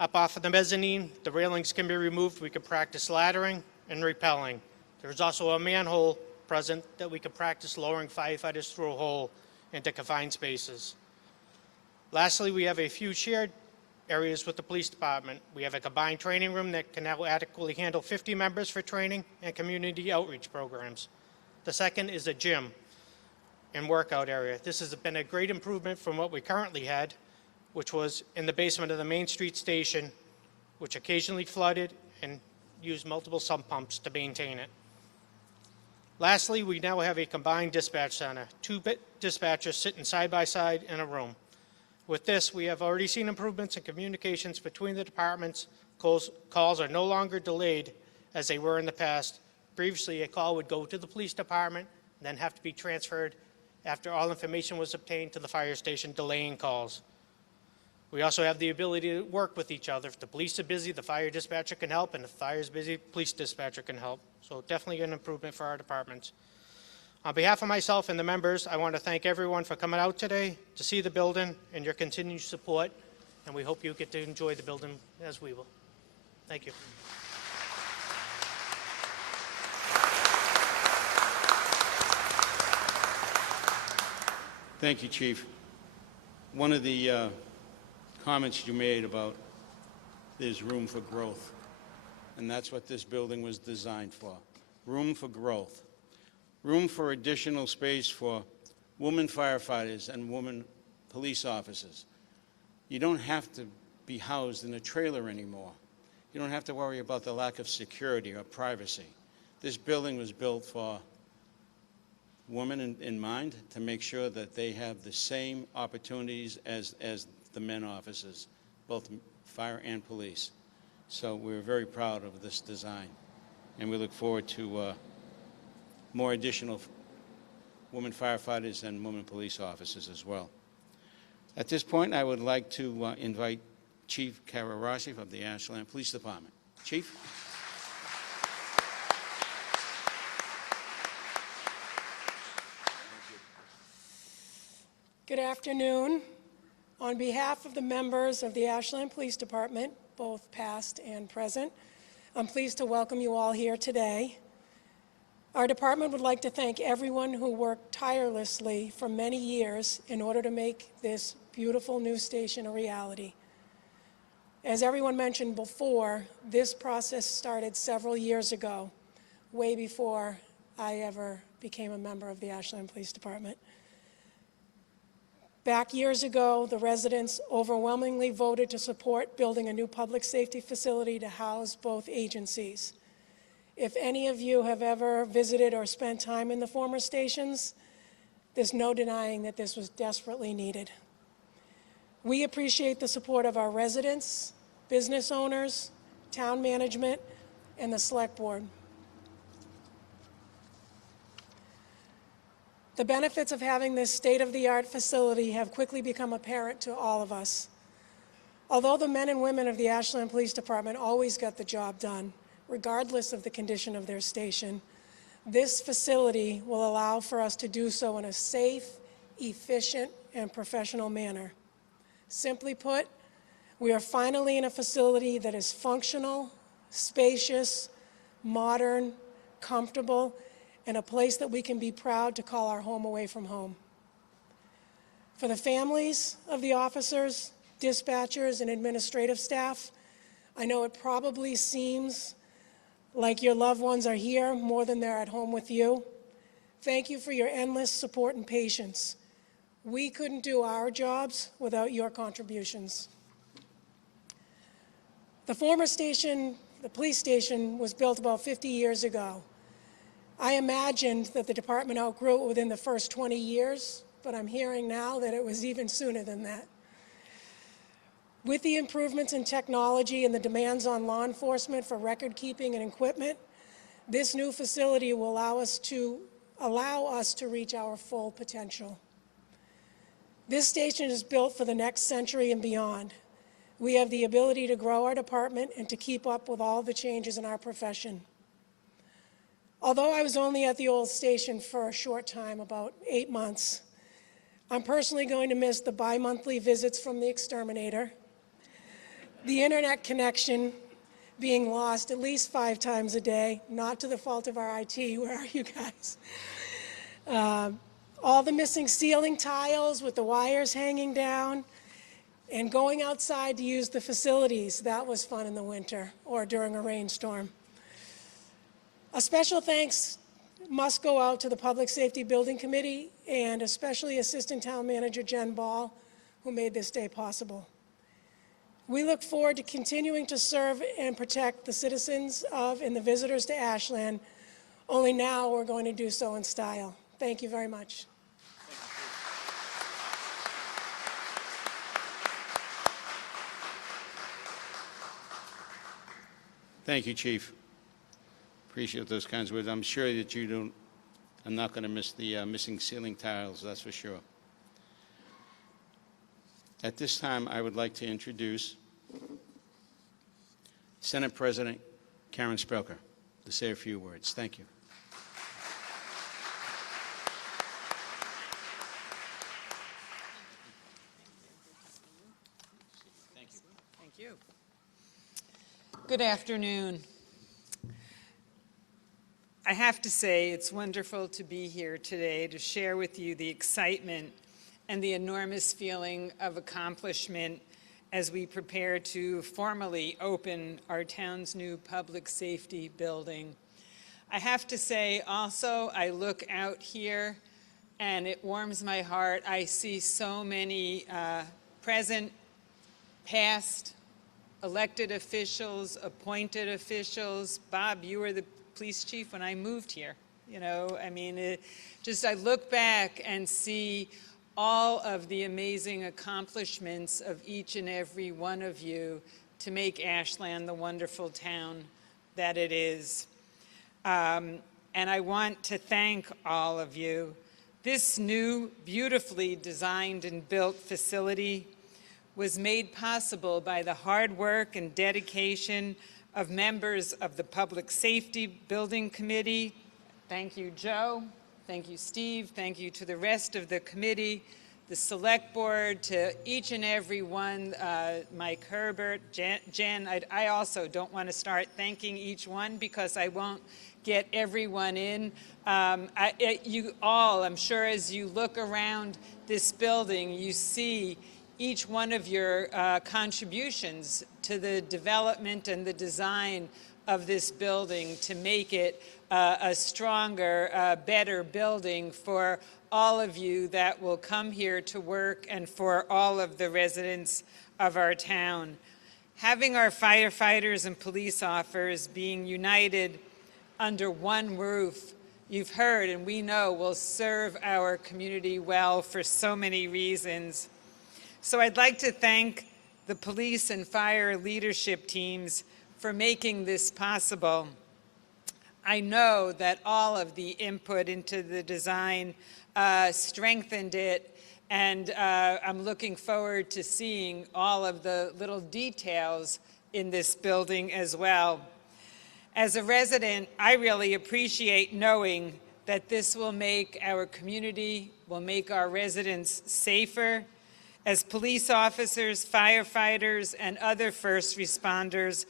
Up off of the mezzanine, the railings can be removed. We can practice laddering and rappelling. There's also a manhole present that we can practice lowering firefighters through a hole into confined spaces. Lastly, we have a few shared areas with the police department. We have a combined training room that can now adequately handle 50 members for training and community outreach programs. The second is a gym and workout area. This has been a great improvement from what we currently had, which was in the basement of the Main Street Station, which occasionally flooded and used multiple sump pumps to maintain it. Lastly, we now have a combined dispatch center, 2 dispatchers sitting side by side in a room. With this, we have already seen improvements in communications between the departments. Calls are no longer delayed as they were in the past. Previously, a call would go to the police department and then have to be transferred after all information was obtained to the fire station, delaying calls. We also have the ability to work with each other. If the police are busy, the fire dispatcher can help, and if the fire is busy, police dispatcher can help. So definitely an improvement for our departments. On behalf of myself and the members, I want to thank everyone for coming out today to see the building and your continued support, and we hope you get to enjoy the building as we will. Thank you. Thank you, Chief. One of the comments you made about there's room for growth, and that's what this building was designed for. Room for growth. Room for additional space for women firefighters and women police officers. You don't have to be housed in a trailer anymore. You don't have to worry about the lack of security or privacy. This building was built for women in mind, to make sure that they have the same opportunities as the men officers, both fire and police. So we're very proud of this design, and we look forward to more additional women firefighters and women police officers as well. At this point, I would like to invite Chief Cararasi of the Ashland Police Department. Chief? Good afternoon. On behalf of the members of the Ashland Police Department, both past and present, I'm pleased to welcome you all here today. Our department would like to thank everyone who worked tirelessly for many years in order to make this beautiful new station a reality. As everyone mentioned before, this process started several years ago, way before I ever became a member of the Ashland Police Department. Back years ago, the residents overwhelmingly voted to support building a new public safety facility to house both agencies. If any of you have ever visited or spent time in the former stations, there's no denying that this was desperately needed. We appreciate the support of our residents, business owners, town management, and the Select Board. The benefits of having this state-of-the-art facility have quickly become apparent to all of us. Although the men and women of the Ashland Police Department always got the job done, regardless of the condition of their station, this facility will allow for us to do so in a safe, efficient, and professional manner. Simply put, we are finally in a facility that is functional, spacious, modern, comfortable, and a place that we can be proud to call our home away from home. For the families of the officers, dispatchers, and administrative staff, I know it probably seems like your loved ones are here more than they're at home with you. Thank you for your endless support and patience. We couldn't do our jobs without your contributions. The former station, the police station, was built about 50 years ago. I imagined that the department outgrew it within the first 20 years, but I'm hearing now that it was even sooner than that. With the improvements in technology and the demands on law enforcement for record keeping and equipment, this new facility will allow us to reach our full potential. This station is built for the next century and beyond. We have the ability to grow our department and to keep up with all the changes in our profession. Although I was only at the old station for a short time, about 8 months, I'm personally going to miss the bi-monthly visits from the exterminator, the internet connection being lost at least 5 times a day, not to the fault of our IT. Where are you guys? All the missing ceiling tiles with the wires hanging down, and going outside to use the facilities. That was fun in the winter or during a rainstorm. A special thanks must go out to the Public Safety Building Committee and especially Assistant Town Manager Jen Ball, who made this day possible. We look forward to continuing to serve and protect the citizens of and the visitors to Ashland, only now we're going to do so in style. Thank you very much. Thank you, Chief. Appreciate those kinds of words. I'm sure that I'm not going to miss the missing ceiling tiles, that's for sure. At this time, I would like to introduce Senate President Karen Spelker to say a few words. Thank you. Thank you. Good afternoon. I have to say it's wonderful to be here today to share with you the excitement and the enormous feeling of accomplishment as we prepare to formally open our town's new public safety building. I have to say also, I look out here and it warms my heart. I see so many present, past, elected officials, appointed officials. Bob, you were the police chief when I moved here. You know, I mean, I look back and see all of the amazing accomplishments of each and every one of you to make Ashland the wonderful town that it is. And I want to thank all of you. This new, beautifully designed and built facility was made possible by the hard work and dedication of members of the Public Safety Building Committee. Thank you, Joe. Thank you, Steve. Thank you to the rest of the committee, the select board, to each and every one, Mike Herbert, Jen. I also don't want to start thanking each one because I won't get everyone in. You all, I'm sure as you look around this building, you see each one of your contributions to the development and the design of this building to make it a stronger, better building for all of you that will come here to work and for all of the residents of our town. Having our firefighters and police officers being united under one roof, you've heard and we know will serve our community well for so many reasons. So I'd like to thank the police and fire leadership teams for making this possible. I know that all of the input into the design strengthened it, and I'm looking forward to seeing all of the little details in this building as well. As a resident, I really appreciate knowing that this will make our community, will make our residents safer. As police officers, firefighters, and other first responders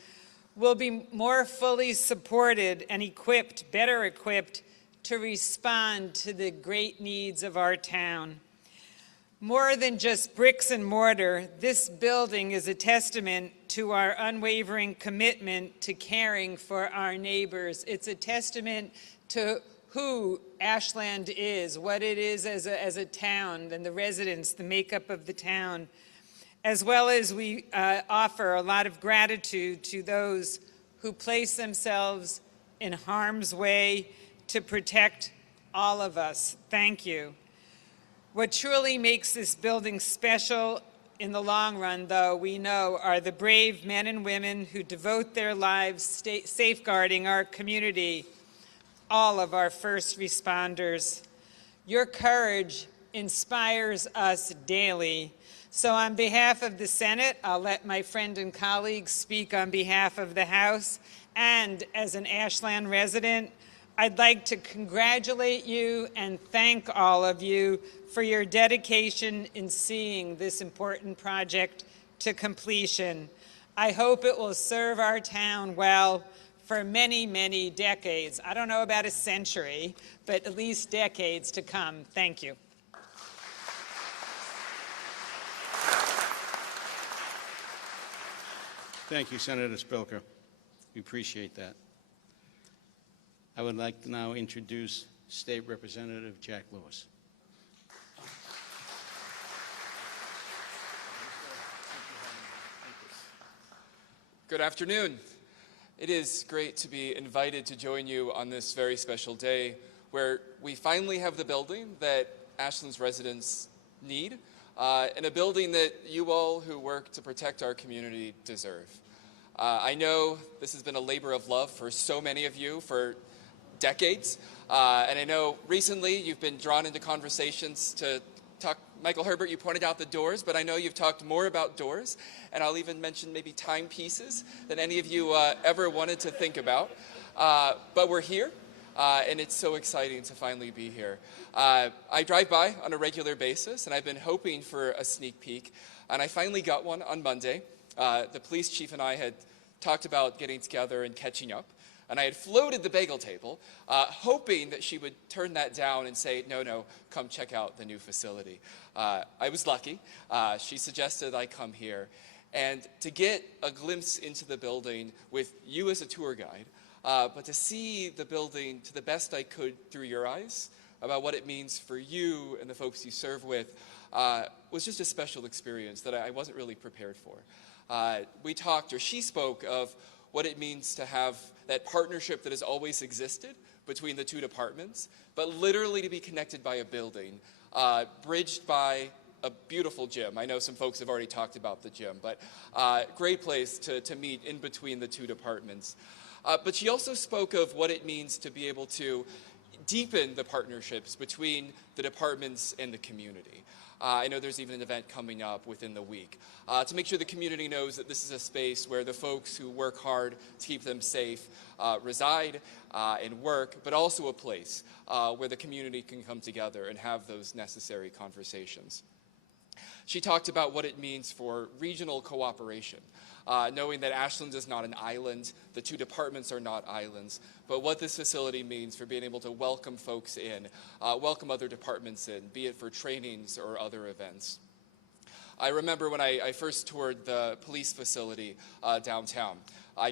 will be more fully supported and equipped, better equipped, to respond to the great needs of our town. More than just bricks and mortar, this building is a testament to our unwavering commitment to caring for our neighbors. It's a testament to who Ashland is, what it is as a town, and the residents, the makeup of the town, as well as we offer a lot of gratitude to those who place themselves in harm's way to protect all of us. Thank you. What truly makes this building special in the long run, though, we know, are the brave men and women who devote their lives safeguarding our community, all of our first responders. Your courage inspires us daily. So on behalf of the Senate, I'll let my friend and colleague speak on behalf of the House. And as an Ashland resident, I'd like to congratulate you and thank all of you for your dedication in seeing this important project to completion. I hope it will serve our town well for many, many decades. I don't know about a century, but at least decades to come. Thank you. Thank you, Senator Spilker. We appreciate that. I would like to now introduce State Representative Jack Lewis. Good afternoon. It is great to be invited to join you on this very special day where we finally have the building that Ashland's residents need and a building that you all who work to protect our community deserve. I know this has been a labor of love for so many of you for decades, and I know recently you've been drawn into conversations to talk. Michael Herbert, you pointed out the doors, but I know you've talked more about doors, and I'll even mention maybe timepieces than any of you ever wanted to think about. But we're here, and it's so exciting to finally be here. I drive by on a regular basis, and I've been hoping for a sneak peek, and I finally got one on Monday. The police chief and I had talked about getting together and catching up, and I had floated the bagel table, hoping that she would turn that down and say, no, come check out the new facility. I was lucky. She suggested I come here. And to get a glimpse into the building with you as a tour guide, but to see the building to the best I could through your eyes about what it means for you and the folks you serve with was just a special experience that I wasn't really prepared for. We talked, or she spoke, of what it means to have that partnership that has always existed between the two departments, but literally to be connected by a building, bridged by a beautiful gym. I know some folks have already talked about the gym, but great place to meet in between the two departments. But she also spoke of what it means to be able to deepen the partnerships between the departments and the community. I know there's even an event coming up within the week to make sure the community knows that this is a space where the folks who work hard to keep them safe reside and work, but also a place where the community can come together and have those necessary conversations. She talked about what it means for regional cooperation, knowing that Ashland is not an island, the two departments are not islands, but what this facility means for being able to welcome folks in, welcome other departments in, be it for trainings or other events. I remember when I first toured the police facility downtown. I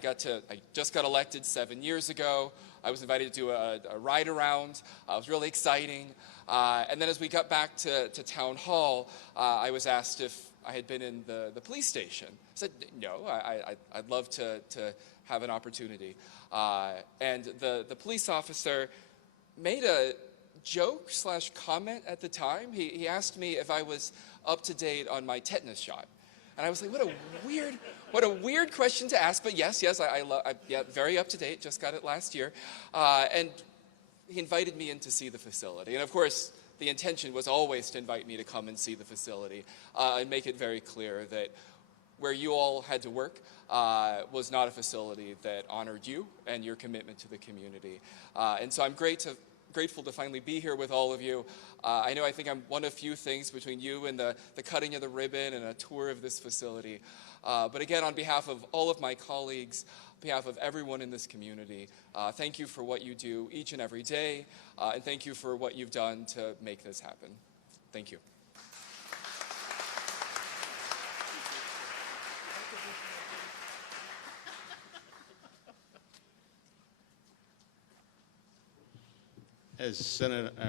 just got elected 7 years ago. I was invited to do a ride around. It was really exciting. And then as we got back to town hall, I was asked if I had been in the police station. I said, no, I'd love to have an opportunity. And the police officer made a joke / comment at the time. He asked me if I was up to date on my tetanus shot. And I was like, what a weird question to ask. But yes, yeah, very up to date. Just got it last year. And he invited me in to see the facility. And of course, the intention was always to invite me to come and see the facility and make it very clear that where you all had to work was not a facility that honored you and your commitment to the community. And so I'm grateful to finally be here with all of you. I think I'm one of few things between you and the cutting of the ribbon and a tour of this facility. But again, on behalf of all of my colleagues, on behalf of everyone in this community, thank you for what you do each and every day, and thank you for what you've done to make this happen. Thank you. As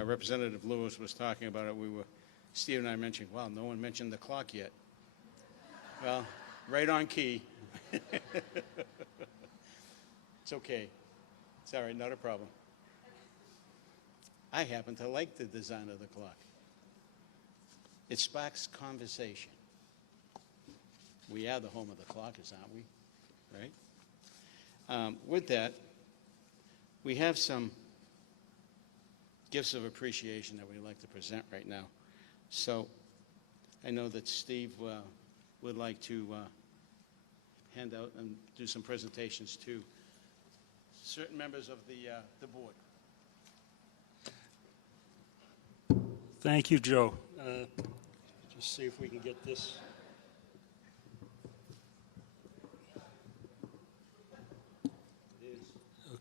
Representative Lewis was talking about it, Steve and I mentioned, wow, no one mentioned the clock yet. Well, right on key. It's okay. It's all right, not a problem. I happen to like the design of the clock. It sparks conversation. We are the home of the clockers, aren't we? Right? With that, we have some gifts of appreciation that we'd like to present right now. So I know that Steve would like to hand out and do some presentations to certain members of the board. Thank you, Joe. Just see if we can get this.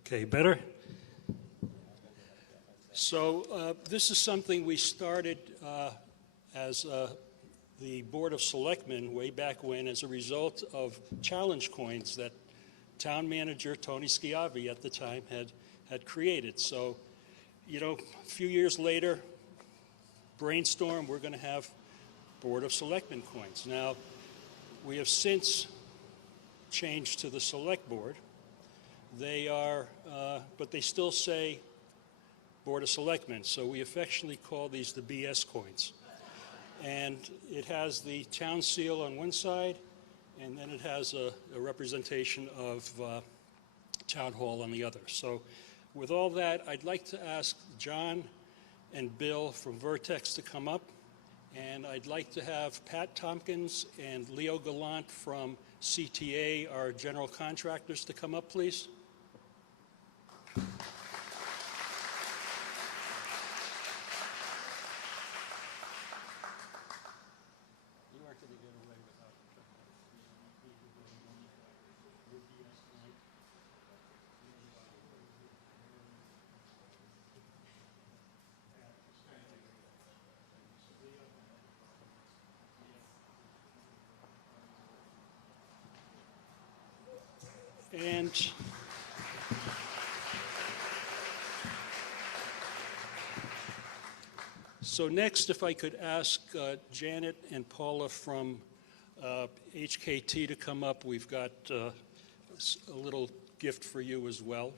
Okay, better? So this is something we started as the Board of Selectmen way back when as a result of challenge coins that town manager Tony Schiavi at the time had created. So, a few years later, brainstorm, we're going to have Board of Selectmen coins. Now, we have since changed to the Select Board. They are, but they still say Board of Selectmen, so we affectionately call these the BS coins. And it has the town seal on one side, and then it has a representation of Town Hall on the other. So with all that, I'd like to ask John and Bill from Vertex to come up, and I'd like to have Pat Tompkins and Leo Gallant from CTA, our general contractors, to come up, please. And so next, if I could ask Janet and Paula from HKT to come up, we've got a little gift for you as well.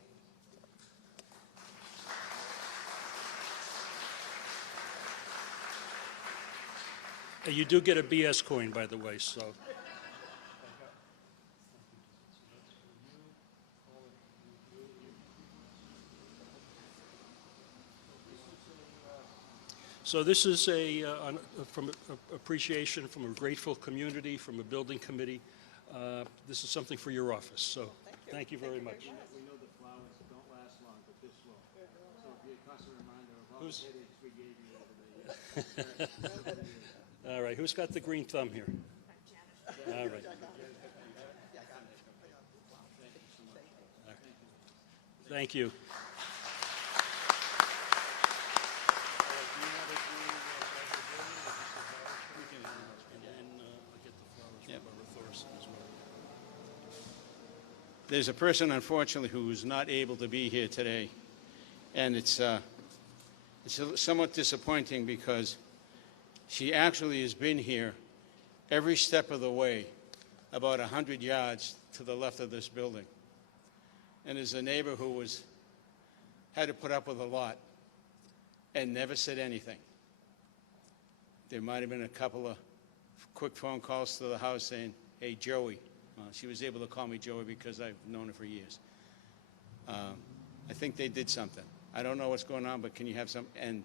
You do get a BS coin, by the way, so. So this is from appreciation from a grateful community, from a building committee. This is something for your office, so thank you very much. We know the flowers don't last long, but this will. So it'll be a constant reminder of all the headaches we gave you over the years. All right. right, who's got the green thumb here? All right. Thank you. There's a person, unfortunately, who's not able to be here today, and it's somewhat disappointing because she actually has been here every step of the way, about 100 yards to the left of this building. And there's a neighbor who had to put up with a lot and never said anything. There might have been a couple of quick phone calls to the house saying, "Hey, Joey." She was able to call me Joey because I've known her for years. I think they did something. I don't know what's going on, but can you have some? And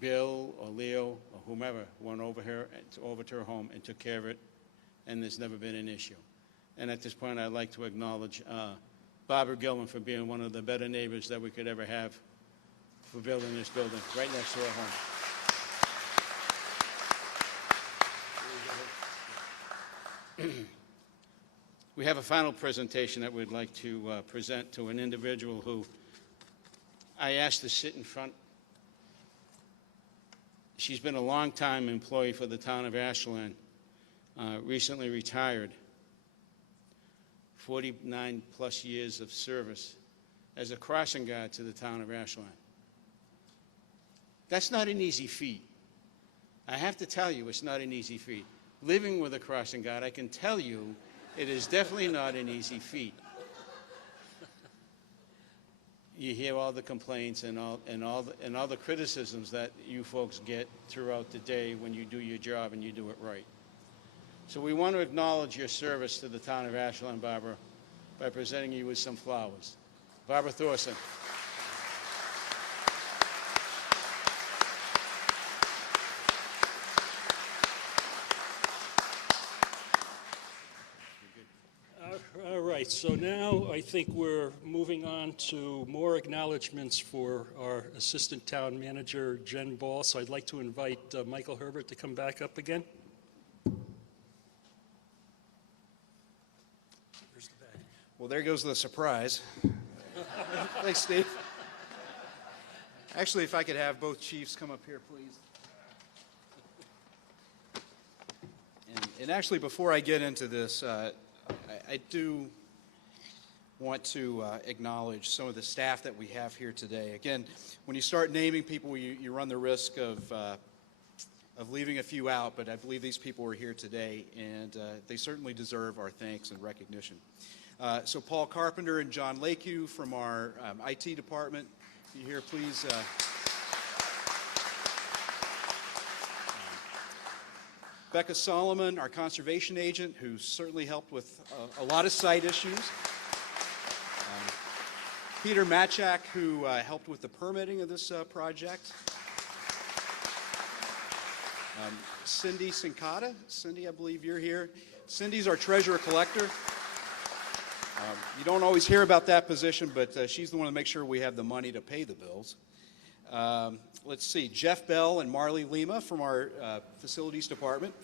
Bill or Leo or whomever went over to her home and took care of it, and there's never been an issue. And at this point, I'd like to acknowledge Barbara Gilman for being one of the better neighbors that we could ever have for building this building right next to our home. We have a final presentation that we'd like to present to an individual who I asked to sit in front. She's been a long-time employee for the town of Ashland, recently retired, 49-plus years of service as a crossing guard to the town of Ashland. That's not an easy feat. I have to tell you, it's not an easy feat. Living with a crossing guard, I can tell you, it is definitely not an easy feat. You hear all the complaints and all the criticisms that you folks get throughout the day when you do your job and you do it right. So we want to acknowledge your service to the town of Ashland, Barbara, by presenting you with some flowers. Barbara Thorson. All right, so now I think we're moving on to more acknowledgments for our Assistant Town Manager, Jen Ball. So I'd like to invite Michael Herbert to come back up again. Where's the bag? Well, there goes the surprise. Thanks, Steve. Actually, if I could have both chiefs come up here, please. And actually, before I get into this, I do want to acknowledge some of the staff that we have here today. Again, when you start naming people, you run the risk of leaving a few out, but I believe these people are here today, and they certainly deserve our thanks and recognition. So Paul Carpenter and John Lakeview from our IT department, if you're here, please. Becca Solomon, our conservation agent, who certainly helped with a lot of site issues. Peter Matchak, who helped with the permitting of this project. Cindy Sincata. Cindy, I believe you're here. Cindy's our treasurer collector. You don't always hear about that position, but she's the one to make sure we have the money to pay the bills. Let's see, Jeff Bell and Marley Lima from our facilities department.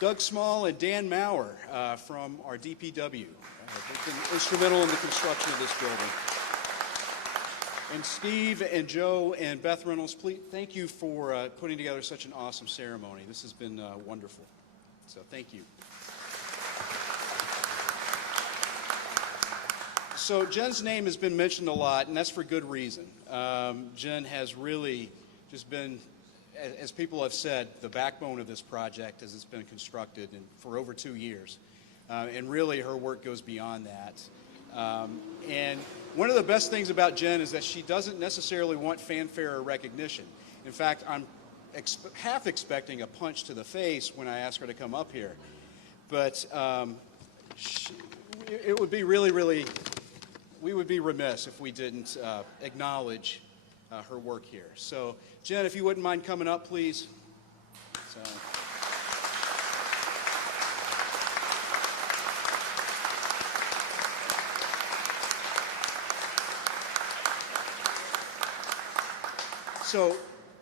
Doug Small and Dan Maurer from our DPW. They've been instrumental in the construction of this building. And Steve and Joe and Beth Reynolds, please, thank you for putting together such an awesome ceremony. This has been wonderful. So thank you. So Jen's name has been mentioned a lot, and that's for good reason. Jen has really just been, as people have said, the backbone of this project as it's been constructed for over 2 years. And really her work goes beyond that. And one of the best things about Jen is that she doesn't necessarily want fanfare or recognition. In fact, I'm half expecting a punch to the face when I ask her to come up here. But it would be really, we would be remiss if we didn't acknowledge her work here. So, Jen, if you wouldn't mind coming up, please. So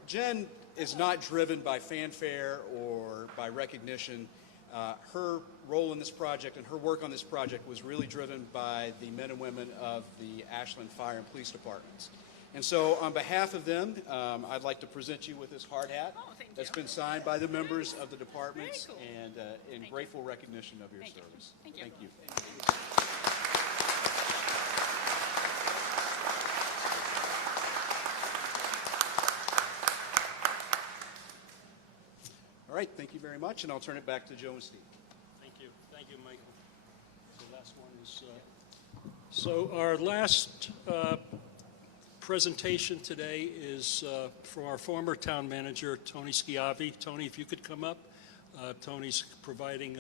Jen is not driven by fanfare or by recognition. Her role in this project and her work on this project was really driven by the men and women of the Ashland Fire and Police Departments. And so on behalf of them, I'd like to present you with this hard hat that's been signed by the members of the departments and in grateful recognition of your service. Thank you. All right, thank you very much, and I'll turn it back to Joe and Steve. Thank you, Michael. The last one is. So our last presentation today is from our former town manager, Tony Schiavi. Tony, if you could come up. Tony's providing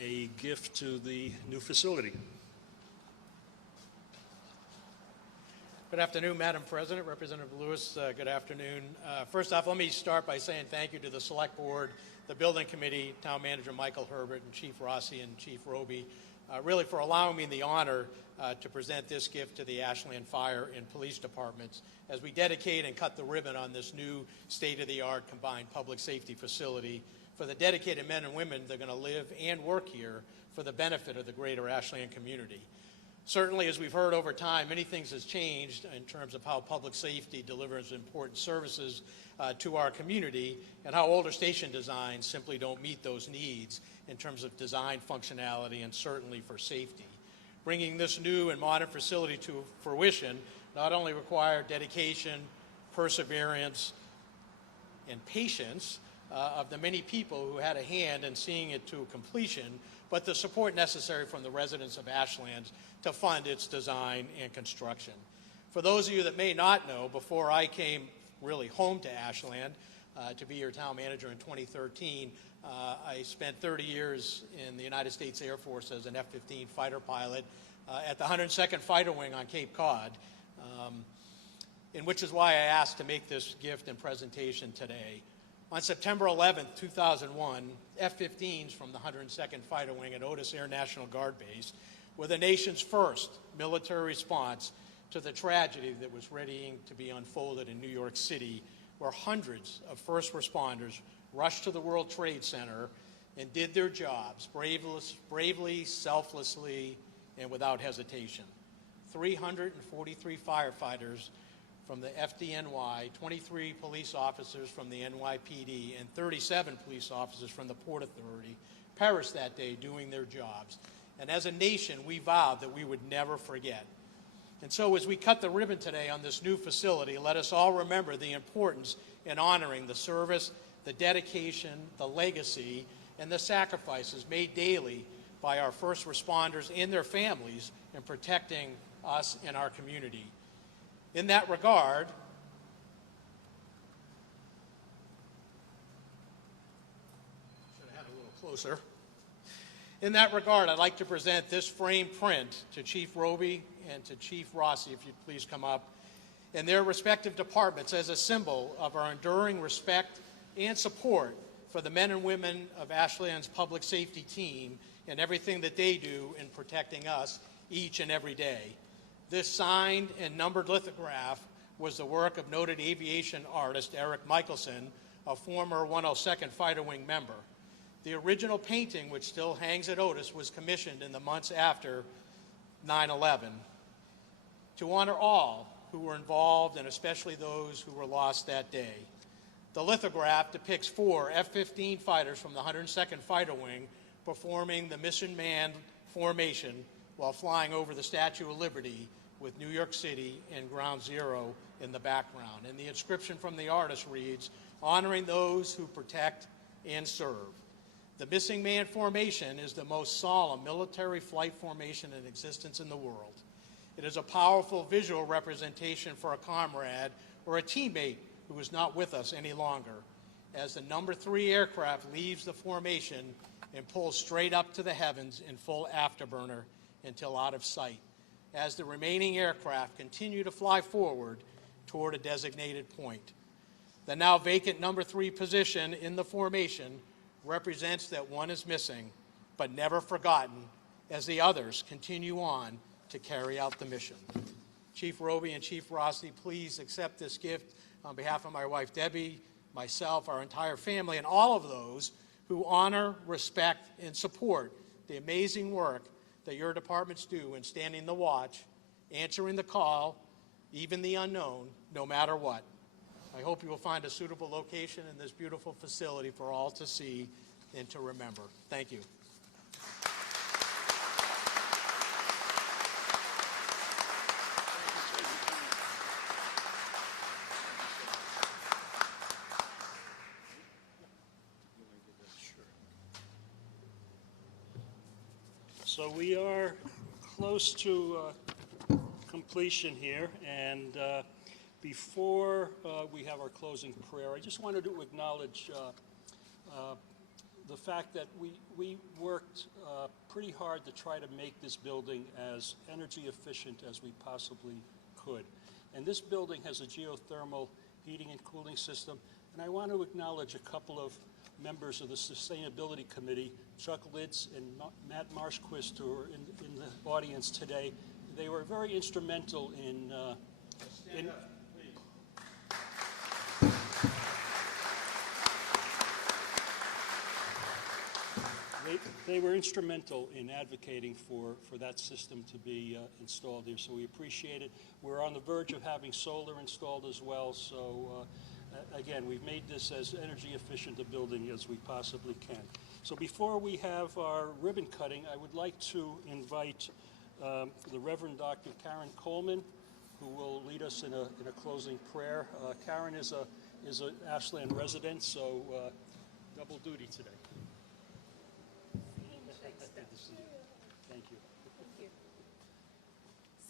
a gift to the new facility. Good afternoon, Madam President, Representative Lewis. Good afternoon. First off, let me start by saying thank you to the Select Board, the Building Committee, Town Manager Michael Herbert, and Chief Rossi and Chief Roby, really for allowing me the honor to present this gift to the Ashland Fire and Police Departments as we dedicate and cut the ribbon on this new state-of-the-art combined public safety facility for the dedicated men and women that are going to live and work here for the benefit of the greater Ashland community. Certainly, as we've heard over time, many things has changed in terms of how public safety delivers important services to our community and how older station designs simply don't meet those needs in terms of design functionality and certainly for safety. Bringing this new and modern facility to fruition not only required dedication, perseverance, and patience of the many people who had a hand in seeing it to completion, but the support necessary from the residents of Ashland to fund its design and construction. For those of you that may not know, before I came really home to Ashland to be your town manager in 2013, I spent 30 years in the United States Air Force as an F-15 fighter pilot at the 102nd Fighter Wing on Cape Cod, and which is why I asked to make this gift and presentation today. On September 11, 2001, F-15s from the 102nd Fighter Wing at Otis Air National Guard Base were the nation's first military response to the tragedy that was readying to be unfolded in New York City, where hundreds of first responders rushed to the World Trade Center and did their jobs bravely, selflessly, and without hesitation. 343 firefighters from the FDNY, 23 police officers from the NYPD, and 37 police officers from the Port Authority perished that day doing their jobs. And as a nation, we vowed that we would never forget. And so as we cut the ribbon today on this new facility, let us all remember the importance in honoring the service, the dedication, the legacy, and the sacrifices made daily by our first responders and their families in protecting us and our community. In that regard, should have had a little closer. In that regard, I'd like to present this frame print to Chief Roby and to Chief Rossi, if you'd please come up, and their respective departments as a symbol of our enduring respect and support for the men and women of Ashland's public safety team and everything that they do in protecting us each and every day. This signed and numbered lithograph was the work of noted aviation artist Eric Michelson, a former 102nd Fighter Wing member. The original painting, which still hangs at Otis, was commissioned in the months after 9/11 to honor all who were involved and especially those who were lost that day. The lithograph depicts 4 F-15 fighters from the 102nd Fighter Wing performing the Mission Man formation while flying over the Statue of Liberty with New York City and Ground Zero in the background. And the inscription from the artist reads, "Honoring those who protect and serve." The Missing Man formation is the most solemn military flight formation in existence in the world. It is a powerful visual representation for a comrade or a teammate who is not with us any longer, as the number 3 aircraft leaves the formation and pulls straight up to the heavens in full afterburner until out of sight, as the remaining aircraft continue to fly forward toward a designated point. The now vacant number 3 position in the formation represents that one is missing, but never forgotten, as the others continue on to carry out the mission. Chief Roby and Chief Rossi, please accept this gift on behalf of my wife Debbie, myself, our entire family, and all of those who honor, respect, and support the amazing work that your departments do in standing the watch, answering the call, even the unknown, no matter what. I hope you will find a suitable location in this beautiful facility for all to see and to remember. Thank you. So we are close to completion here, and before we have our closing prayer, I just wanted to acknowledge the fact that we worked pretty hard to try to make this building as energy efficient as we possibly could. And this building has a geothermal heating and cooling system, and I want to acknowledge a couple of members of the Sustainability Committee, Chuck Litz and Matt Marshquist, who are in the audience today. They were very instrumental in they were instrumental in advocating for that system to be installed here, so we appreciate it. We're on the verge of having solar installed as well, so again, we've made this as energy efficient a building as we possibly can. So before we have our ribbon cutting, I would like to invite the Reverend Dr. Karen Coleman, who will lead us in a closing prayer. Karen is a Ashland resident, so double duty today. Thank you.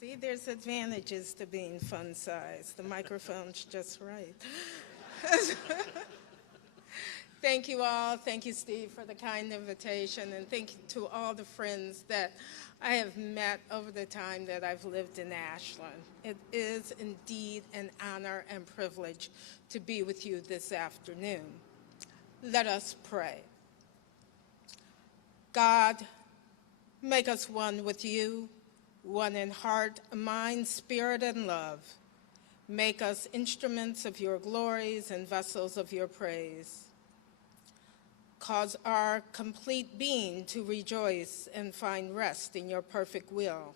See, there's advantages to being fun size. The microphone's just right. Thank you all. Thank you, Steve, for the kind invitation, and thank you to all the friends that I have met over the time that I've lived in Ashland. It is indeed an honor and privilege to be with you this afternoon. Let us pray. God, make us one with you, one in heart, mind, spirit, and love. Make us instruments of your glories and vessels of your praise. Cause our complete being to rejoice and find rest in your perfect will.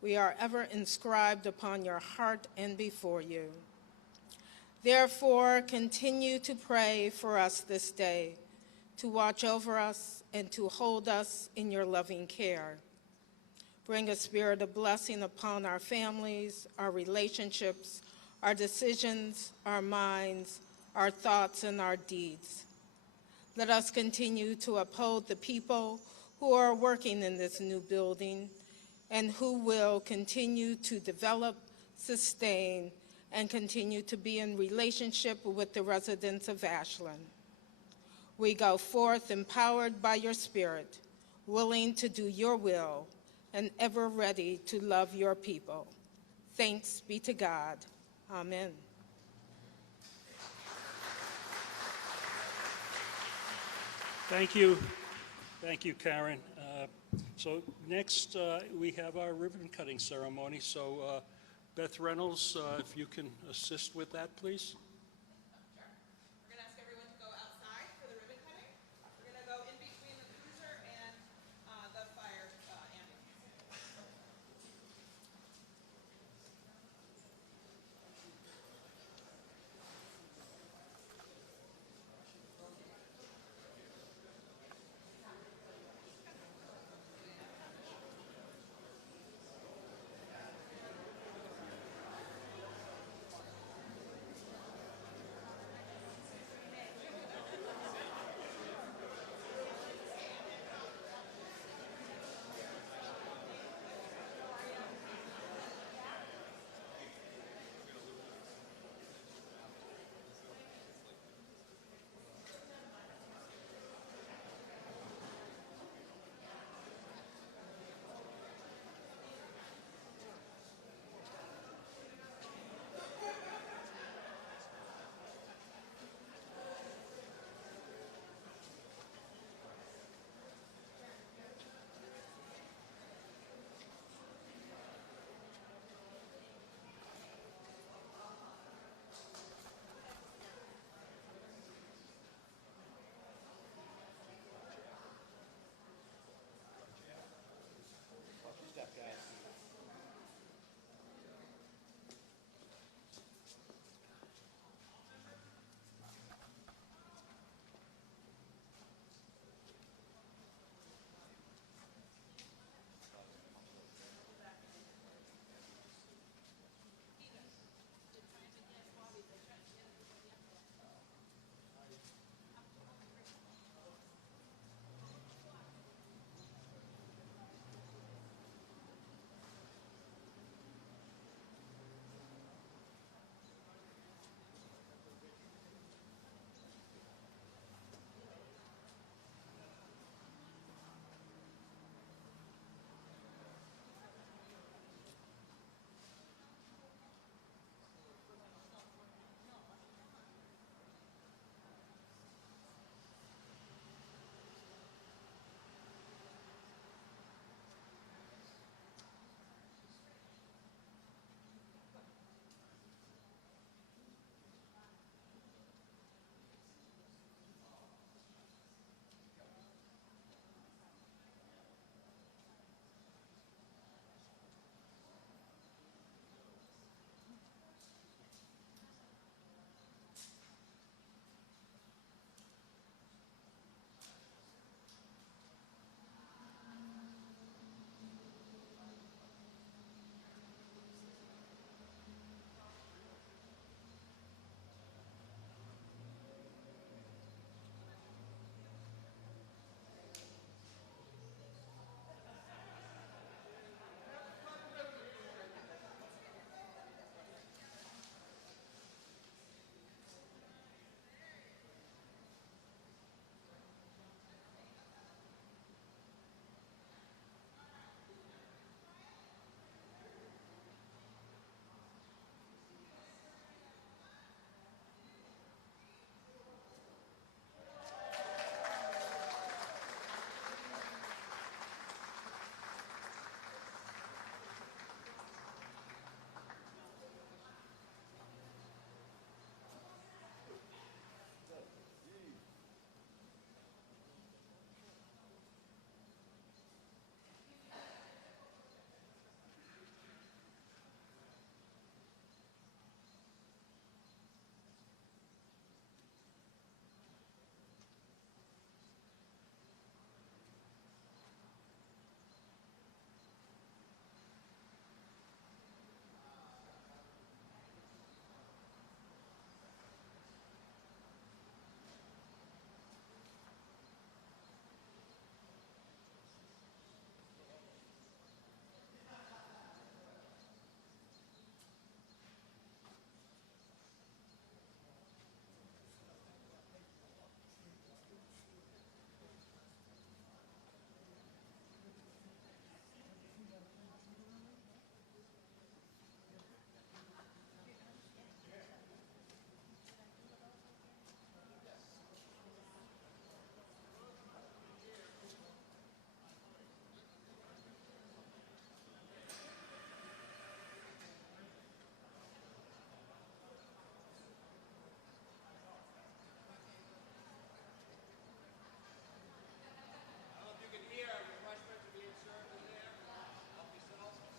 We are ever inscribed upon your heart and before you. Therefore, continue to pray for us this day, to watch over us and to hold us in your loving care. Bring a spirit of blessing upon our families, our relationships, our decisions, our minds, our thoughts, and our deeds. Let us continue to uphold the people who are working in this new building and who will continue to develop, sustain, and continue to be in relationship with the residents of Ashland. We go forth empowered by your Spirit, willing to do your will, and ever ready to love your people. Thanks be to God. Amen. Thank you. Thank you, Karen. So next, we have our ribbon cutting ceremony. So Beth Reynolds, if you can assist with that, please.